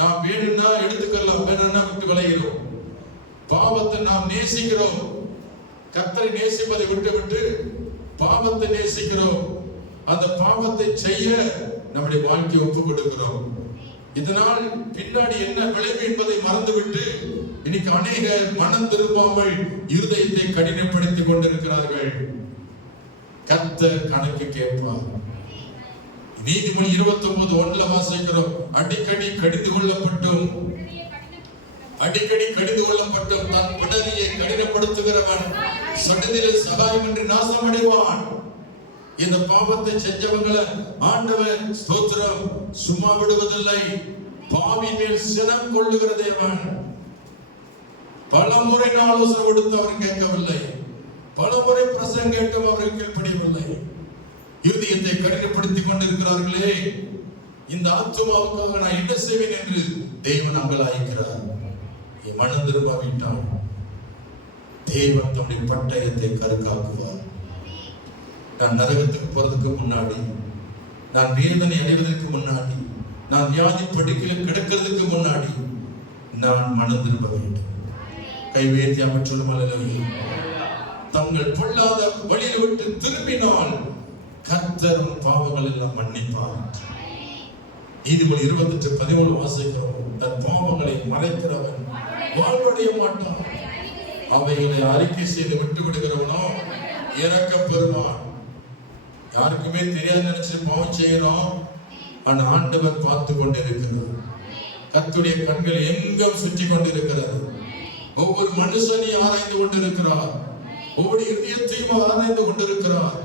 நாம் வேணும்னா எடுத்துக்கலாம், வேணும்னா விட்டு விளைகிறோம். பாவத்தை நாம் நேசிக்கிறோம். கர்த்தரை நேசிப்பதை விட்டு பாவத்தை நேசிக்கிறோம். அந்த பாவத்தை செய்ய நம்முடைய வாழ்க்கையை ஒப்புக் கொடுக்கிறோம். இதனால் பின்னாடி என்ன விளைவு என்பதை மறந்துவிட்டு இன்னைக்கு அநேகர் மனம் திரும்பாமல் இருதயத்தை கடினப்படுத்திக் கொண்டிருக்கிறார்கள். கர்த்தர் கணக்கு கேட்பார். நீதிமொழி 29:1 வாசிக்கிறோம், அடிக்கடி கடிந்து கொள்ளப்பட்டும் தன் பிடரியை கடினப்படுத்துகிறவன் சடுதியில் சகாயமின்றி நாசம் அடைவான். இந்த பாவத்தை செஞ்சவங்களை ஆண்டவர் ஸ்தோத்திரம் சும்மா விடுவதில்லை. பாவி மேல் சினம் கொள்ளுகிற தேவன். பல முறை ஆலோசனை கொடுத்து அவர் கேட்கவில்லை, பல முறை பிரசங்கம் கேட்டும் அவர்கள் கீழ்ப்படியவில்லை. இருதயத்தை கடினப்படுத்திக் கொண்டிருக்கிறார்களே, இந்த ஆத்துமாவுக்காக நான் என்ன செய்வேன் என்று தேவன் அங்கலாய்க்கிறார். மனம் திரும்பாவிட்டால் தேவன் தம்முடைய பட்டயத்தை கருக்காக்குவார். நான் நரகத்துக்கு போறதுக்கு முன்னாடி, நான் வேதனை அடைவதற்கு முன்னாடி, நான் வியாதி படுக்கையில் கிடக்கிறதுக்கு முன்னாடி நான் மனம் திரும்ப வேண்டும். கைவேத்தி அமைச்சரும் அல்ல, தங்கள் பொல்லாத வழியில் விட்டு திரும்பினால் கர்த்தரும் பாவங்கள் எல்லாம் மன்னிப்பார். நீதிமொழி 28:13 வாசிக்கிறோம், தன் பாவங்களை மறைக்கிறவன் வாழ்வடைய மாட்டான், அவைகளை அறிக்கை செய்து விட்டு விடுகிறவனோ இறக்க பெறுவான். யாருக்குமே தெரியாது நினைச்சு பாவம் செய்யறோம், ஆனா ஆண்டவர் பார்த்து கொண்டிருக்கிறார். கர்த்தருடைய கண்கள் எங்கும் சுற்றி கொண்டிருக்கிறது. ஒவ்வொரு மனுஷனையும் ஆராய்ந்து கொண்டிருக்கிறார், ஒவ்வொரு இதயத்தையும் ஆராய்ந்து கொண்டிருக்கிறார்.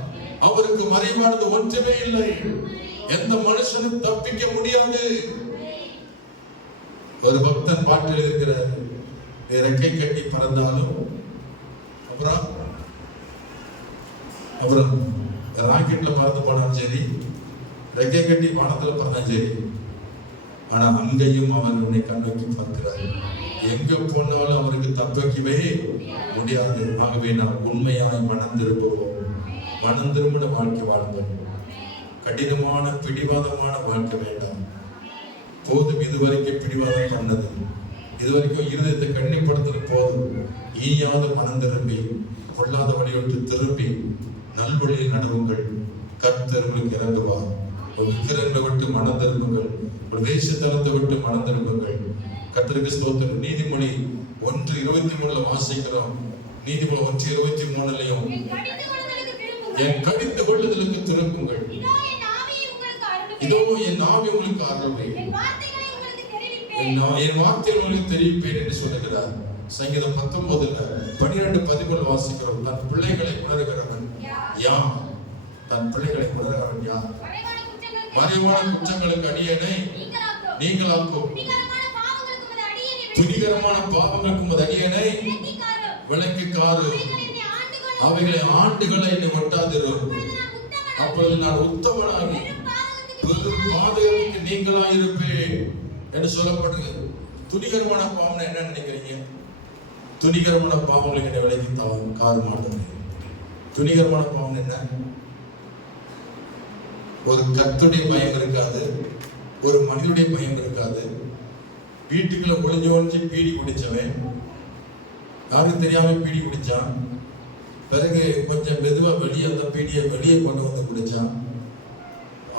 அவருக்கு மறைவானது ஒன்றுமே இல்லை. எந்த மனுஷனும் தப்பிக்க முடியாது. ஒரு பக்தன் பாட்டில் இருக்கிறார், ரெக்கை கட்டி பறந்தாலும் அப்புறம் ராக்கெட்ல பறந்து போனாலும் சரி, ரெக்கை கட்டி வானத்துல பறந்தாலும் சரி, ஆனா அங்கேயும் அவர் உன்னை கண்ணோக்கி பார்க்கிறார். எங்க போனாலும் அவருக்கு தப்பிக்கவே முடியாது. ஆகவே நாம் உண்மையாய் மனம் திரும்புவோம். மனம் திரும்பின வாழ்க்கை வாழ்ந்தோம். கடினமான பிடிவாதமான வாழ்க்கை வேண்டாம். போதும், இதுவரைக்கும் பிடிவாதம் பண்ணது, இதுவரைக்கும் இருதயத்தை கண்ணிப்படுத்துறது போதும். ஈயாத மனம் திரும்பி கொள்ளாத வழியோட்டு திரும்பி நல்வழியில் நடவுங்கள். கர்த்தர் உங்களுக்கு இறங்குவார். ஒரு விக்கிரங்களை விட்டு மனம் திரும்புங்கள், ஒரு வேஷத்தனத்தை விட்டு மனம் திரும்புங்கள். கர்த்தருக்கு ஸ்தோத்திரம். நீதிமொழி 1:23 வாசிக்கிறோம். நீதிமொழி 1:23 என் கடிந்து கொள்ளுதலுக்கு திரும்புங்கள், இதோ என் ஆவி உங்களுக்கு அருள்வேன், என் வார்த்தையை உங்களுக்கு தெரிவிப்பேன் என்று சொல்லுகிறார். சங்கீதம் 19:12 வாசிக்கிறோம். தன் பிள்ளைகளை உணர்கிறவன் யார்? தன் பிள்ளைகளை உணர்கிறவன் யார்? மறைவான குற்றங்களுக்கு அடியேனை நீங்களாக்கும், துணிகரமான பாவங்களுக்கும் அது அடியேனை விலக்கிக்காரு, அவைகளை ஆண்டுகளை என்னை ஒட்டாதிரும், அப்பொழுது நான் உத்தமனாகி பெரும் பாதகத்துக்கு நீங்களா இருப்பேன் என்று சொல்லப்படுது. துணிகரமான பாவம் என்ன நினைக்கிறீங்க? துணிகரமான பாவங்களுக்கு என்ன விலைக்கு காரணமாட்டது? துணிகரமான பாவம் என்ன? ஒரு கர்த்தருடைய பயம் இருக்காது, ஒரு மனிதனுடைய பயம் இருக்காது. வீட்டுக்குள்ள ஒளிஞ்சு பீடி குடிச்சவன், யாரும் தெரியாம பீடி குடிச்சான், பிறகு கொஞ்சம் மெதுவா வெளியே அந்த பீடியை வெளியே கொண்டு வந்து குடிச்சான்,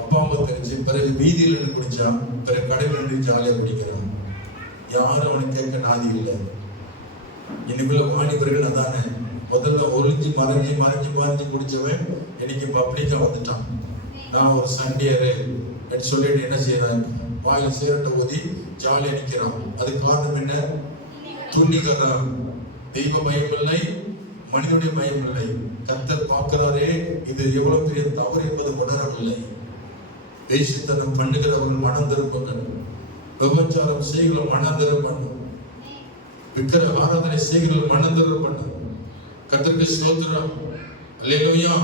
அப்பா அம்மா தெரிஞ்சு, பிறகு வீதியில் நின்று குடிச்சான், பிறகு கடையில் நின்று ஜாலியா குடிக்கிறான். யாரும் அவனுக்கு கேட்க நாதி இல்லை. இன்னைக்குள்ள வாணிபர்கள் அதானே, முதல்ல ஒளிஞ்சு மறைஞ்சு குடிச்சவன் இன்னைக்கு பப்ளிக்கா வந்துட்டான். நான் ஒரு சண்டியரு சொல்லிட்டு என்ன செய்யறான், வாயில சேரட்ட ஊதி ஜாலியா நிக்கிறான். அதுக்கு காரணம் என்ன? துணிகரம். தெய்வ பயம் இல்லை, மனிதனுடைய பயம் இல்லை. கர்த்தர் பார்க்கிறாரே, இது எவ்வளவு பெரிய தவறு என்பது உணரவில்லை. வேசித்தனம் பண்ணுகிறவர்கள் மனம் திரும்புங்கள், விபச்சாரம் செய்கிற மனம் திரும்பணும், விக்கிர ஆராதனை செய்கிற மனம் திரும்பணும். கர்த்தருக்கு ஸ்தோத்திரம். அல்லேலூயா,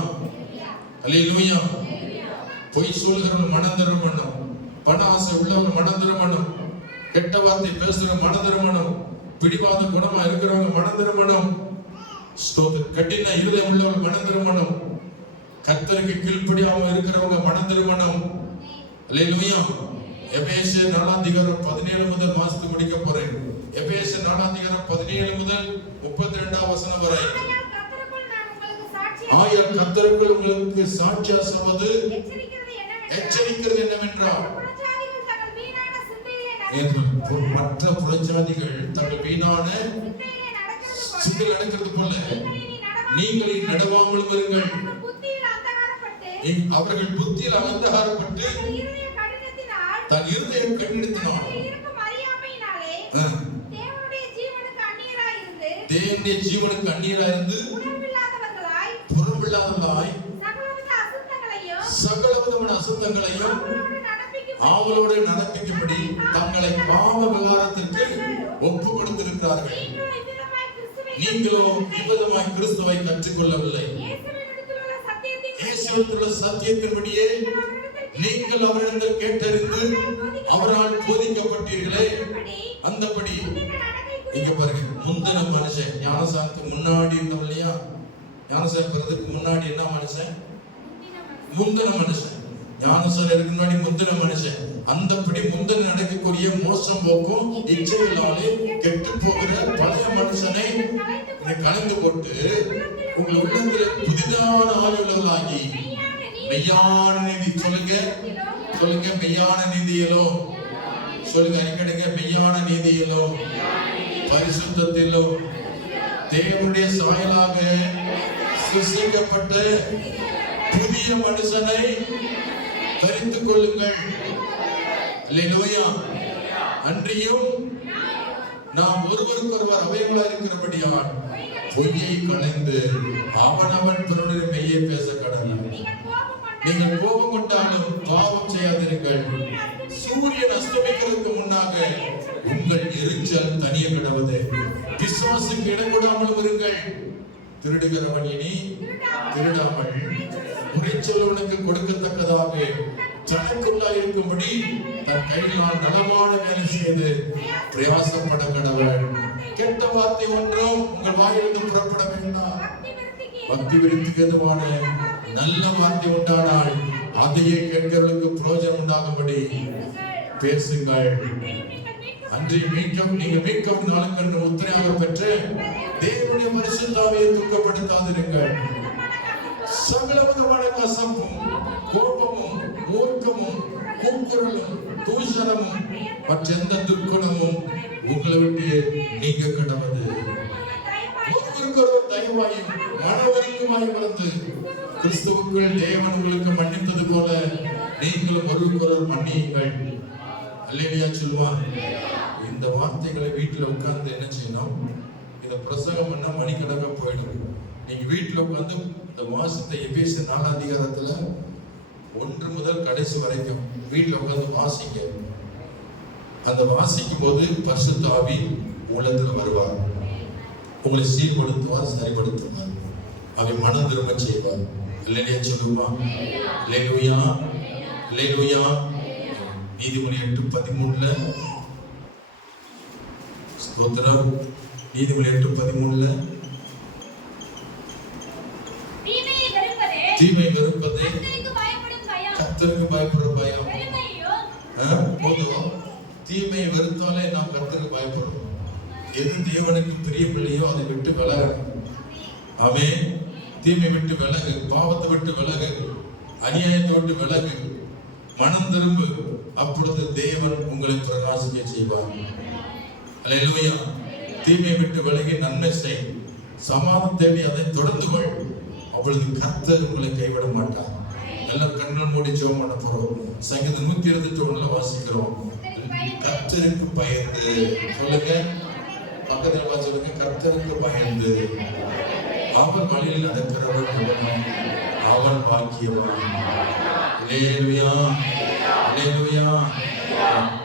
அல்லேலூயா. பொய் சொல்கிறவர்கள் மனம் திரும்பணும், பண ஆசை உள்ளவர்கள் மனம் திரும்பணும், கெட்ட வார்த்தை பேசுகிற மனம் திரும்பணும், பிடிவாத குணமா இருக்கிறவங்க மனம் திரும்பணும், கட்டின இருதயம் உள்ளவர்கள் மனம் திரும்பணும், கர்த்தருக்கு கீழ்ப்படியாம இருக்கிறவங்க மனம் திரும்பணும். அல்லேலூயா. எபேசியர் 4:17 முதல் வாசித்து முடிக்க போறேன். எபேசியர் 4:17 முதல் 32 வசனம் வரை. ஆயர் கர்த்தருக்குள் உங்களுக்கு சாட்சியா சொல்வது எச்சரிக்கிறது என்னவென்றால், மற்ற புறஜாதிகள் தங்கள் வீணான சிந்தையில் நடக்கிறது போல நீங்கள் நடவாமலும் இருங்கள். அவர்கள் புத்தியில் அந்தகாரப்பட்டு தன் இருதயம் கடினத்தினால் தேவனுடைய ஜீவனுக்கு அந்நியராயிருந்து புறம்பில்லாதவர்களாய் சகல விதமான அசுத்தங்களையும் அவங்களோடு நடப்பிக்கும்படி தங்களை பாவ விகாரத்திற்கு ஒப்பு கொடுத்திருக்கிறார்கள். நீங்களோ இவ்விதமாய் கிறிஸ்துவை கற்றுக்கொள்ளவில்லை. இயேசுவிலுள்ள சத்தியத்தின்படியே நீங்கள் அவரிடத்தில் கேட்டறிந்து அவரால் போதிக்கப்பட்டீர்களே, அந்தபடி. இங்க பாருங்க, முந்தின மனுஷன் ஞானசானத்துக்கு முன்னாடி இருந்தவன் இல்லையா? ஞானசானம் பெறதுக்கு முன்னாடி என்ன மனுஷன்? முந்தின மனுஷன். ஞானசானம் இருக்கு முன்னாடி முந்தின மனுஷன். அந்தபடி முந்தின நடக்கக்கூடிய மோசம் போக்கும் இச்சைகளாலே கெட்டு போகிற பழைய மனுஷனை கலந்து போட்டு உங்கள் உள்ளத்துல புதிதான ஆளுநர்களாகி மெய்யான நீதி, சொல்லுங்க மெய்யான நீதியிலோ, சொல்லுங்க அடிக்கடிங்க, மெய்யான நீதியிலோ பரிசுத்தத்திலோ தேவனுடைய சாயலாக சிருஷ்டிக்கப்பட்ட புதிய மனுஷனை தரித்துக் கொள்ளுங்கள். அல்லேலூயா. அன்றியும் நாம் ஒருவருக்கொருவர் அவயங்களா இருக்கிறபடியால் பொய்யை களைந்து அவனவன் பிறனுடைய மெய்யை பேச கடவுள். நீங்கள் கோபம் கொண்டாலும் பாவம் செய்யாதிருங்கள். சூரியன் அஸ்தமிக்கிறதுக்கு முன்னாக உங்கள் எரிச்சல் தனிய கிடவது. பிசாசுக்கு இடம் கொடாமல் இருங்கள். திருடுகிறவன் இனி திருடாமல் உரைச்சொல்லவனுக்கு கொடுக்கத்தக்கதாக தனக்குள்ளாய் இருக்கும்படி தன் கையினால் நலமான வேலை செய்து பிரயாசப்பட கடவுள். கெட்ட வார்த்தை ஒன்றும் உங்கள் வாயிலிருந்து புறப்பட வேண்டாம். பக்தி விருத்திக்கு எதுவான நல்ல வார்த்தை உண்டானால் அதையே கேட்கிறவர்களுக்கு பிரயோஜனம் உண்டாகும்படி பேசுங்கள். அன்றி நீங்கள் மீட்கவும் நாளுக்கென்று முத்திரையாக பெற்று தேவனுடைய பரிசுத்தாவியை துக்கப்படுத்தாதிருங்கள். சகல விதமான கசப்பும் கோபமும் மூர்க்கமும் கூக்குரலும் தூஷணமும் மற்ற எந்த துர்க்குணமும் உங்களை விட்டு நீங்க கடவுது. ஒருவருக்கொருவர் தயவாயும் மனவருக்குமாய் மறந்து கிறிஸ்துவுக்குள் தேவன் உங்களுக்கு மன்னித்தது போல நீங்களும் ஒருவருக்கொருவர் மன்னியுங்கள். அல்லேலூயா சொல்லுவா. இந்த வார்த்தைகளை வீட்டுல உட்கார்ந்து என்ன செய்யணும்? இதை பிரசங்கம் பண்ணா மணிக்கணக்கா போயிடும். நீங்க வீட்டுல உட்கார்ந்து இந்த வாசத்தை எபேசியர் 4 1 முதல் கடைசி வரைக்கும் வீட்டுல உட்கார்ந்து வாசிங்க. அந்த வாசிக்கும் போது பரிசுத்த ஆவி உள்ளத்துல வருவார், உங்களை சீர்படுத்துவார், சரிபடுத்துவார், அவை மனம் திரும்ப செய்வார். இல்லையா சொல்லுவா? அல்லேலூயா, அல்லேலூயா. நீதிமொழி 8:13 ஸ்தோத்திரம். நீதிமொழி 8:13 தீமை வெறுப்பதே கர்த்தருக்கு பயப்படுற பயம். போதும், தீமையை வெறுத்தாலே நாம் கர்த்தருக்கு பயப்படுறோம். எது தேவனுக்கு பிரியமில்லையோ அதை விட்டு விலகணும். ஆமென். தீமை விட்டு விலகு, பாவத்தை விட்டு விலகு, அநியாயத்தை விட்டு விலகு, மனம் திரும்பு. அப்பொழுது தேவன் உங்களை பிரகாசிக்க செய்வார். அல்லேலூயா. தீமை விட்டு விலகி நன்மை செய், சமாதானம் தேடி அதை தொடர்ந்து கொள். அப்பொழுது கர்த்தர் உங்களை கைவிட மாட்டார். எல்லாம் கண்ணன் மூடி ஜெபம் பண்ண போறோம். சங்கீதம் 121 வாசிக்கிறோம். கர்த்தருக்கு பயந்து சொல்லுங்க. பக்கத்தில் பார்த்து சொல்லுங்க, கர்த்தருக்கு பயந்து அவன் வழியில் நடக்கிறவன் எவனோ அவன் பாக்கியவான். அல்லேலூயா, அல்லேலூயா.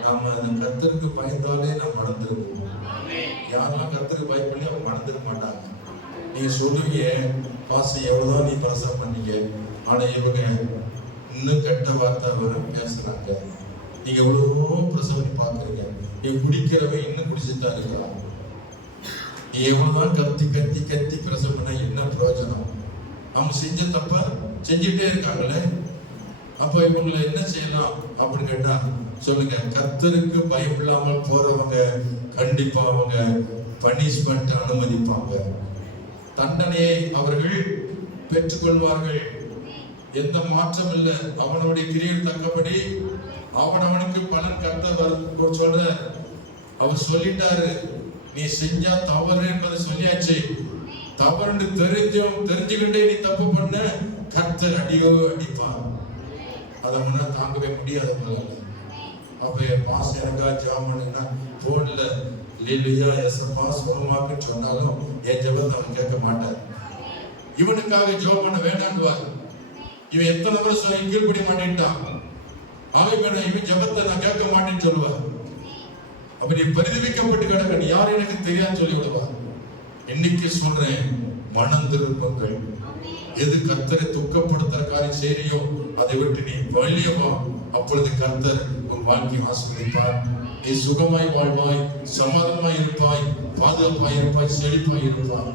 நாம கர்த்தருக்கு பயந்தாலே நாம் மறந்துருவோம். யாரெல்லாம் கர்த்தருக்கு பயப்படலையோ அவங்க மறந்துட மாட்டாங்க. நீங்க சொல்லுவீங்க, பாசம் எவ்வளவுதான் நீ பிரசவம் பண்ணீங்க, ஆனா இவங்க இன்னும் கெட்ட வார்த்தை வர பேசுறாங்க. நீங்க எவ்வளவோ பிரசவம் பாக்குறீங்க, நீ குடிக்கிறவன் இன்னும் குடிச்சுதான் இருக்கிறான். நீ எவ்வளவுதான் கத்தி கத்தி கத்தி பிரசவம் பண்ண என்ன பிரயோஜனம்? அவங்க செஞ்ச தப்ப செஞ்சுட்டே இருக்காங்களே. அப்ப இவங்களை என்ன செய்யலாம் அப்படின்னு கேட்டா சொல்லுங்க, கர்த்தருக்கு பயப்படாமல் போறவங்க கண்டிப்பா அவங்க பனிஷ்மெண்ட் அனுமதிப்பாங்க. தண்டனையை அவர்கள் பெற்றுக்கொள்வார்கள். எந்த மாற்றம் இல்லை. அவனுடைய கிரியில் தக்கபடி அவனுக்கு பலன் கர்த்தர் சொல்ற. அவர் சொல்லிட்டாரு, நீ செஞ்சா தவறு என்பதை சொல்லியாச்சு. தவறுன்னு தெரிஞ்சுக்கிட்டே நீ தப்பு பண்ண கர்த்தர் அடியோ அடிப்பார். அதை முன்னா தாங்கவே முடியாது. அப்ப என் பாஸ் எனக்கா ஜாமன்னா போன்ல இல்லையா எஸ்எப்பா சுகமாக்குன்னு சொன்னாலும் என் ஜெபத்தை அவன் கேட்க மாட்டார். இவனுக்காக ஜெபம் பண்ண வேண்டான்னுவார். இவன் எத்தனை வருஷம் கீழ்படி மாட்டேன்ட்டான், இவன் ஜெபத்தை நான் கேட்க மாட்டேன்னு சொல்லுவார். அப்ப நீ பரிதவிக்கப்பட்டு கிடக்க, நீ யாரும் எனக்கு தெரியாது சொல்லி விடுவார். இன்னைக்கு சொல்றேன், மனம் திரும்புங்கள். எது கர்த்தரை துக்கப்படுத்துற காரியம் செய்யறியோ அதை விட்டு நீ வெளியே வா. அப்பொழுது கர்த்தர் உன் வாழ்க்கையை ஆசீர்வதிப்பார். நீ சுகமாய் வாழ்வாய், சமாதானமாய் இருப்பாய், பாதுகாப்பாய் இருப்பாய், செழிப்பாய் இருப்பாய்.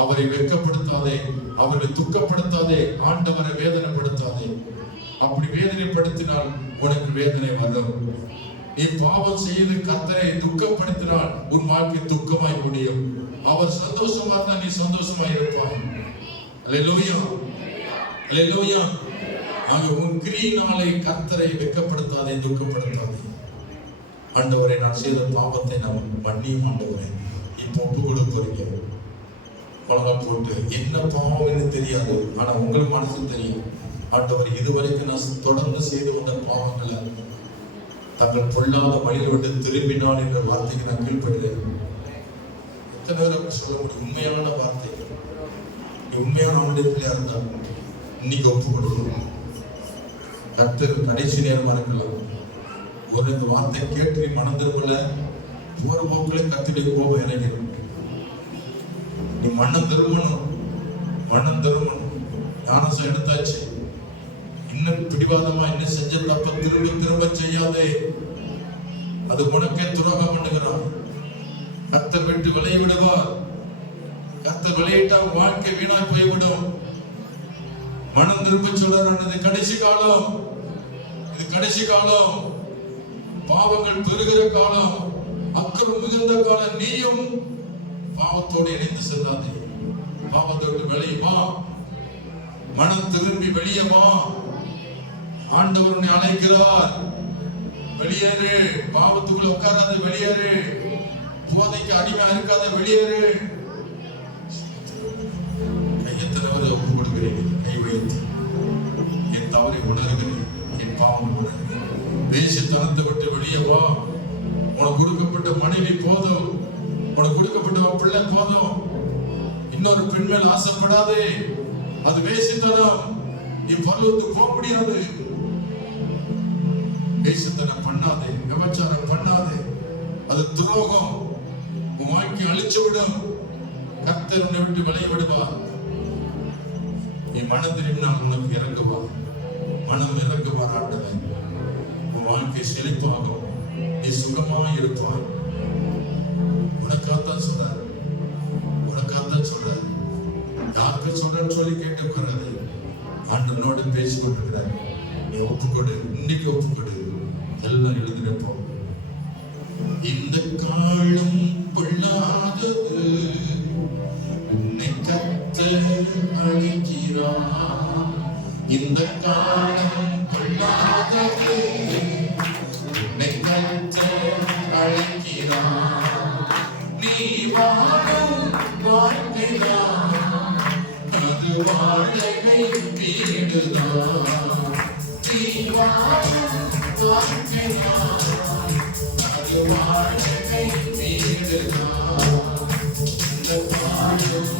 அவரை வெட்கப்படுத்தாதே, அவரை துக்கப்படுத்தாதே, ஆண்டவரை வேதனைப்படுத்தாதே. அப்படி வேதனைப்படுத்தினால் உனக்கு வேதனை வரும். நீ பாவம் செய்து கர்த்தரை துக்கப்படுத்தினால் உன் வாழ்க்கை துக்கமாய் முடியும். அவர் சந்தோஷமா இருந்தா நீ சந்தோஷமாய் இருப்பாய். அல்லேலூயா, அல்லேலூயா. ஆக உன் கிரியினாலே கர்த்தரை வெட்கப்படுத்தாதே, துக்கப்படுத்தாதே. ஆண்டவரே, நான் செய்த பாவத்தை நான் மன்னியும் ஆண்டவரே. இப்போ ஒப்பு கொடுப்பீங்க பழங்க போட்டு என்ன பாவம்னு தெரியாது, ஆனா உங்களுக்கு மனசு தெரியும். ஆண்டவர், இதுவரைக்கும் நான் தொடர்ந்து செய்து வந்த பாவங்களை தங்கள் பொல்லாத வழியில் விட்டு திரும்பினான் என்ற வார்த்தைக்கு நான் கீழ்படுகிறேன். எத்தனை பேர் சொல்ல முடியும்? உண்மையான வார்த்தை. நீ உண்மையான அவனுடைய பிள்ளையா இருந்தா இன்னைக்கு ஒப்பு கொடுக்கணும். கர்த்தர் கடைசி நேரமா இருக்கலாம். ஒரு இந்த வார்த்தை கேட்டு நீ மனம் திரும்பல, போற போக்களே கர்த்தருடைய கோபம் இறங்கிடும். நீ மனம் திரும்பணும், மனம் திரும்பணும். ஞானசம் எடுத்தாச்சு, இன்னும் பிடிவாதமா என்ன செஞ்ச தப்ப திரும்ப திரும்ப செய்யாதே. அது உனக்கே துரோகம் பண்ணுகிறான். கர்த்தர் விட்டு விளைய விடுவார். கர்த்தர் விளையிட்டா வாழ்க்கை வீணாய் போய்விடும். மனம் திரும்ப சொல்றானது கடைசி காலம். இது கடைசி காலம். பாவங்கள் பெருகிற காலம், அக்கிரம் மிகுந்த காலம். நீயும் பாவத்தோடு இணைந்து செல்லாதே. பாவத்தை விட்டு வெளியே வா. மனம் திரும்பி வெளியே வா. ஆண்டவர் உன்னை அழைக்கிறார். வெளியேறு. பாவத்துக்குள்ள உட்காராத, வெளியேறு. போதைக்கு அடிமையா இருக்காத, வெளியேறு. கையத்தனவரை ஒப்பு கொடுக்கிறேன். கை வைத்து என் தவறை உணர்கிறேன், என் பாவம் உணர்கிறேன். வேசித்தனத்தை விட்டு வெளியே வா. உனக்கு கொடுக்கப்பட்ட மனைவி போதும், உனக்கு கொடுக்கப்பட்ட பிள்ளை போதும். இன்னொரு பெண் மேல் ஆசைப்படாதே. அது வேசித்தனம். நீ பரலோகத்துக்கு போக முடியாது. வேசித்தனம் பண்ணாதே, விபச்சாரம் பண்ணாதே. அது துரோகம். உன் வாழ்க்கையை அழிச்சு விடும். கர்த்தர் உன்னை விட்டு விலகி விடுவார். நீ மனம் திரும்பினால் உனக்கு இறங்குவார். மனம் இறங்குவார். ஆண்டவன். உன் வாழ்க்கை செழிப்பாகும், நீ சுகமா இருப்பாய். உனக்காகத்தான் சொல்றாரு, உனக்காகத்தான் சொல்றாரு. யாருக்கு சொல்றேன்னு சொல்லி கேட்டு உட்காராது. ஆண்டவனோடு பேசி கொண்டிருக்கிறார். நீ ஒப்புக்கொடு, இன்னைக்கு ஒப்புக்கொடு, எல்லாம் எழுதி நிற்போம். இந்த காலம் பொல்லாதது, உன்னை கர்த்தர் அழைக்கிறார். இந்த காலம் பொல்லாதது, உன்னை கர்த்தர் அழைக்கிறார். நீ வாழும் வாழ்க்கைதான், அது வாழை வீடுதான். நீ வாழும் வாழ்க்கைதான், அது வாழை வீடுதான். இந்த வாழும்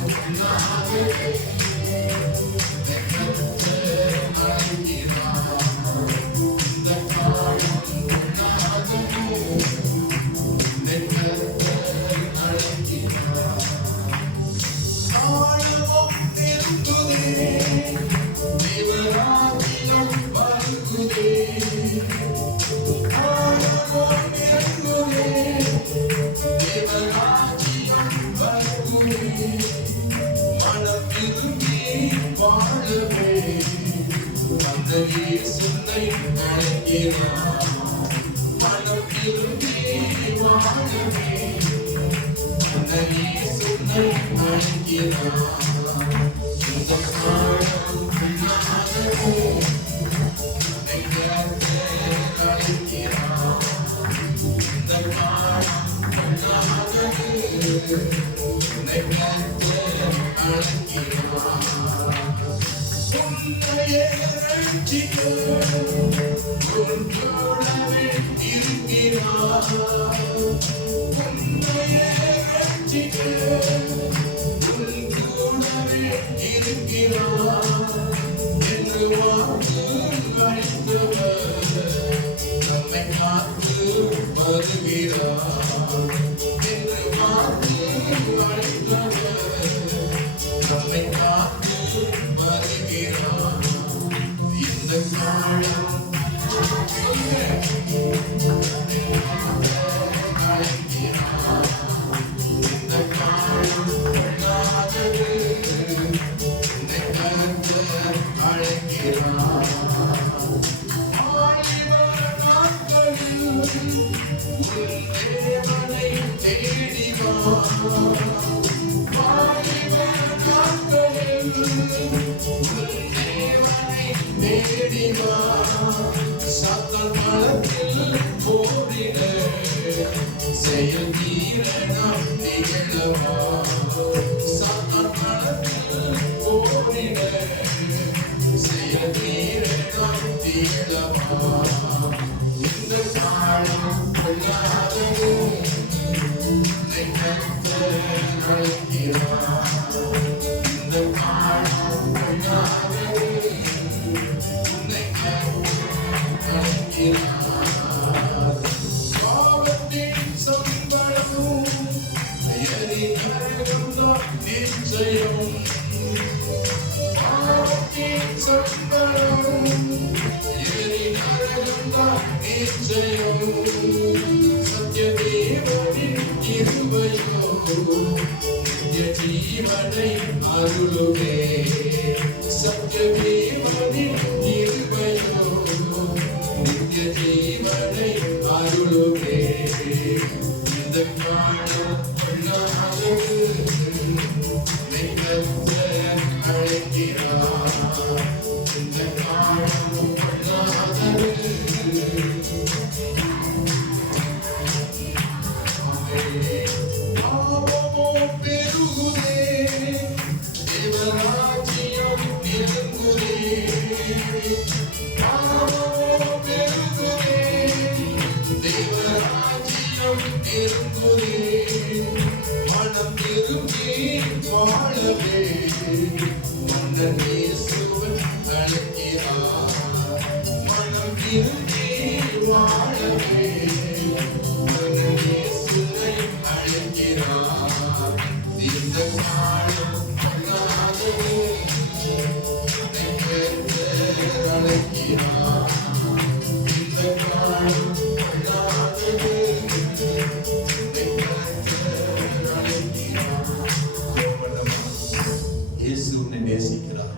உன்னை நேசிக்கிறார்.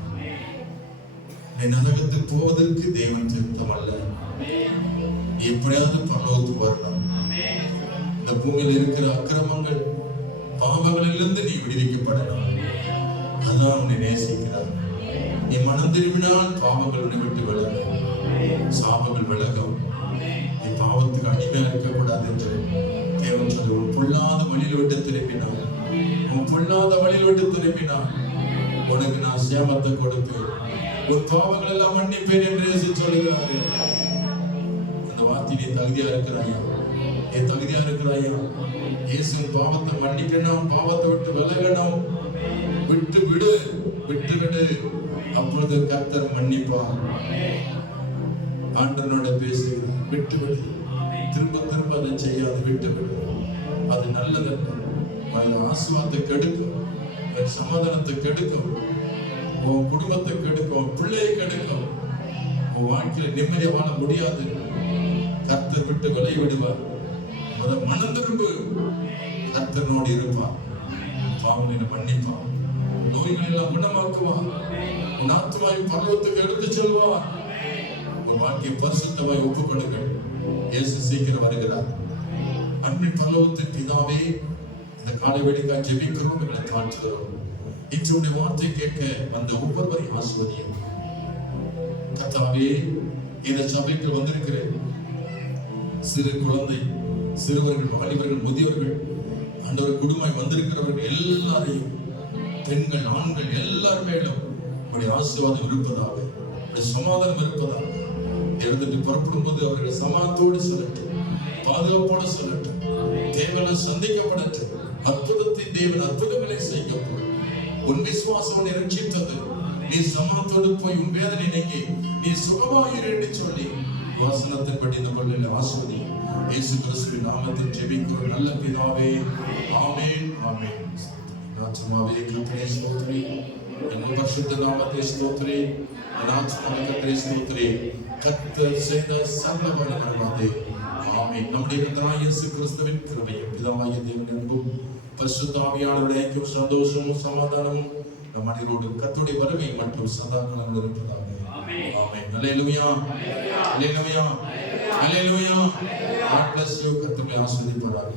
நீ நரகத்துக்கு போவதற்கு தேவன் திருத்தம் அல்ல. எப்படியாவது பரலோகத்துக்கு வரலாம். இந்த பூமியில் இருக்கிற அக்கிரமங்கள் பாவங்களிலிருந்து நீ விடுவிக்கப்படலாம். அதான் உன்னை நேசிக்கிறார். நீ மனம் திரும்பினால் பாவங்கள் உன்னை விட்டு விலகும், சாபங்கள் விலகும். நீ பாவத்துக்கு அடிமையா இருக்கக்கூடாது என்று தேவன் சொல்லி உன் பொல்லாத வழியில் விட்டு திரும்பினான், உன் பொல்லாத வழியில் விட்டு திரும்பினான், உனக்கு நான் சேமத்தை கொடுப்பேன், உன் பாவங்கள் எல்லாம் மன்னிப்பேன் என்று இயேசு சொல்லுகிறாரு. அந்த வார்த்தை நீ தகுதியா இருக்கிறாயா? நீ தகுதியா இருக்கிறாயா? இயேசு பாவத்தை மன்னிக்கணும், பாவத்தை விட்டு விலகணும். விட்டு விடு, விட்டு விடு. அப்பொழுது கர்த்தர் மன்னிப்பார். ஆண்டவனோட பேசுகிறார். விட்டு விடு, திரும்ப திரும்ப அதை செய்யாது. விட்டு விடு, அது நல்லதல்ல. ஆசீர்வாதத்தை கெடுக்கும், சமாதானத்தை கெடுக்கும், உன் குடும்பத்தை கெடுக்கும், உன் பிள்ளையை கெடுக்கும். உன் வாழ்க்கையில நிம்மதியா வாழ முடியாது. கர்த்தர் விட்டு விலகி விடுவார். அதை மனம் திரும்பு, கர்த்தனோடு இருப்பார், பாவங்களை மன்னிப்பார், நோய்கள் எல்லாம் குணமாக்குவார், உன் ஆத்மாவை பரலோகத்துக்கு எடுத்து செல்வார். உன் வாழ்க்கையை பரிசுத்தமாய் ஒப்புக் கொடுங்கள். இயேசு சீக்கிரம் வருகிறார். அன்பின் பரலோகத்தின் பிதாவே, இந்த காலை வேளைக்காக ஜெபிக்கிறோம், எங்களை தாழ்த்துகிறோம். இன்றைய வார்த்தை கேட்க வந்த ஒவ்வொருவரையும் ஆசீர்வதியும் கர்த்தாவே. இந்த சபைக்கு வந்திருக்கிற சிறு குழந்தை, சிறுவர்கள், வாலிபர்கள், முதியவர்கள், ஆண்டவர் குடும்பமாய் வந்திருக்கிறவர்கள் எல்லாரையும், பெண்கள், ஆண்கள் எல்லார் மேலும் உடைய ஆசீர்வாதம் இருப்பதாக, உடைய சமாதானம் இருப்பதாக. இருந்துட்டு புறப்படும் போது அவர்கள் சமாதானத்தோடு சொல்லட்டும், பாதுகாப்போடு சொல்லட்டும், தேவனை சந்திக்கப்படட்டும். அற்புதத்தை தேவன் அற்புதங்களை செய்யப்படும். உன் விசுவாசம் உன்னை ரட்சித்தது. நீ சமாதானத்தோடு போய் உன் வேதனை நீங்கி நீ சுகமாயிரு என்று சொல்லி வசனத்தின்படி இந்த பள்ளியில் ஆசீர்வதி. இயேசு கிறிஸ்துவின் நாமத்தில் ஜெபிக்கிறோம் நல்ல பிதாவே. ஆமென், ஆமென். ஆத்துமாவே கர்த்தரை ஸ்தோத்திரி, என் பரிசுத்த நாமத்தை ஸ்தோத்திரி. என் ஆத்துமாவே கர்த்தரை ஸ்தோத்திரி. கர்த்தர் செய்த சகல வல்லமையை. ஆமென். நம்முடைய கர்த்தராகிய இயேசு கிறிஸ்துவின் கிருபையும் பிதாவாகிய தேவனின் அன்பும் பரிசுத்த ஆவியானவருடைய ஐக்கியமும் சந்தோஷமும் சமாதானமும் நம் அனைவரோடும் கர்த்தருடைய வருகை மற்றும் சதா காலம் இருப்பதாக. ஆமென். அல்லேலூயா, அல்லேலூயா, அல்லேலூயா. God bless you. கர்த்தரை ஆசீர்வதிப்பாராக.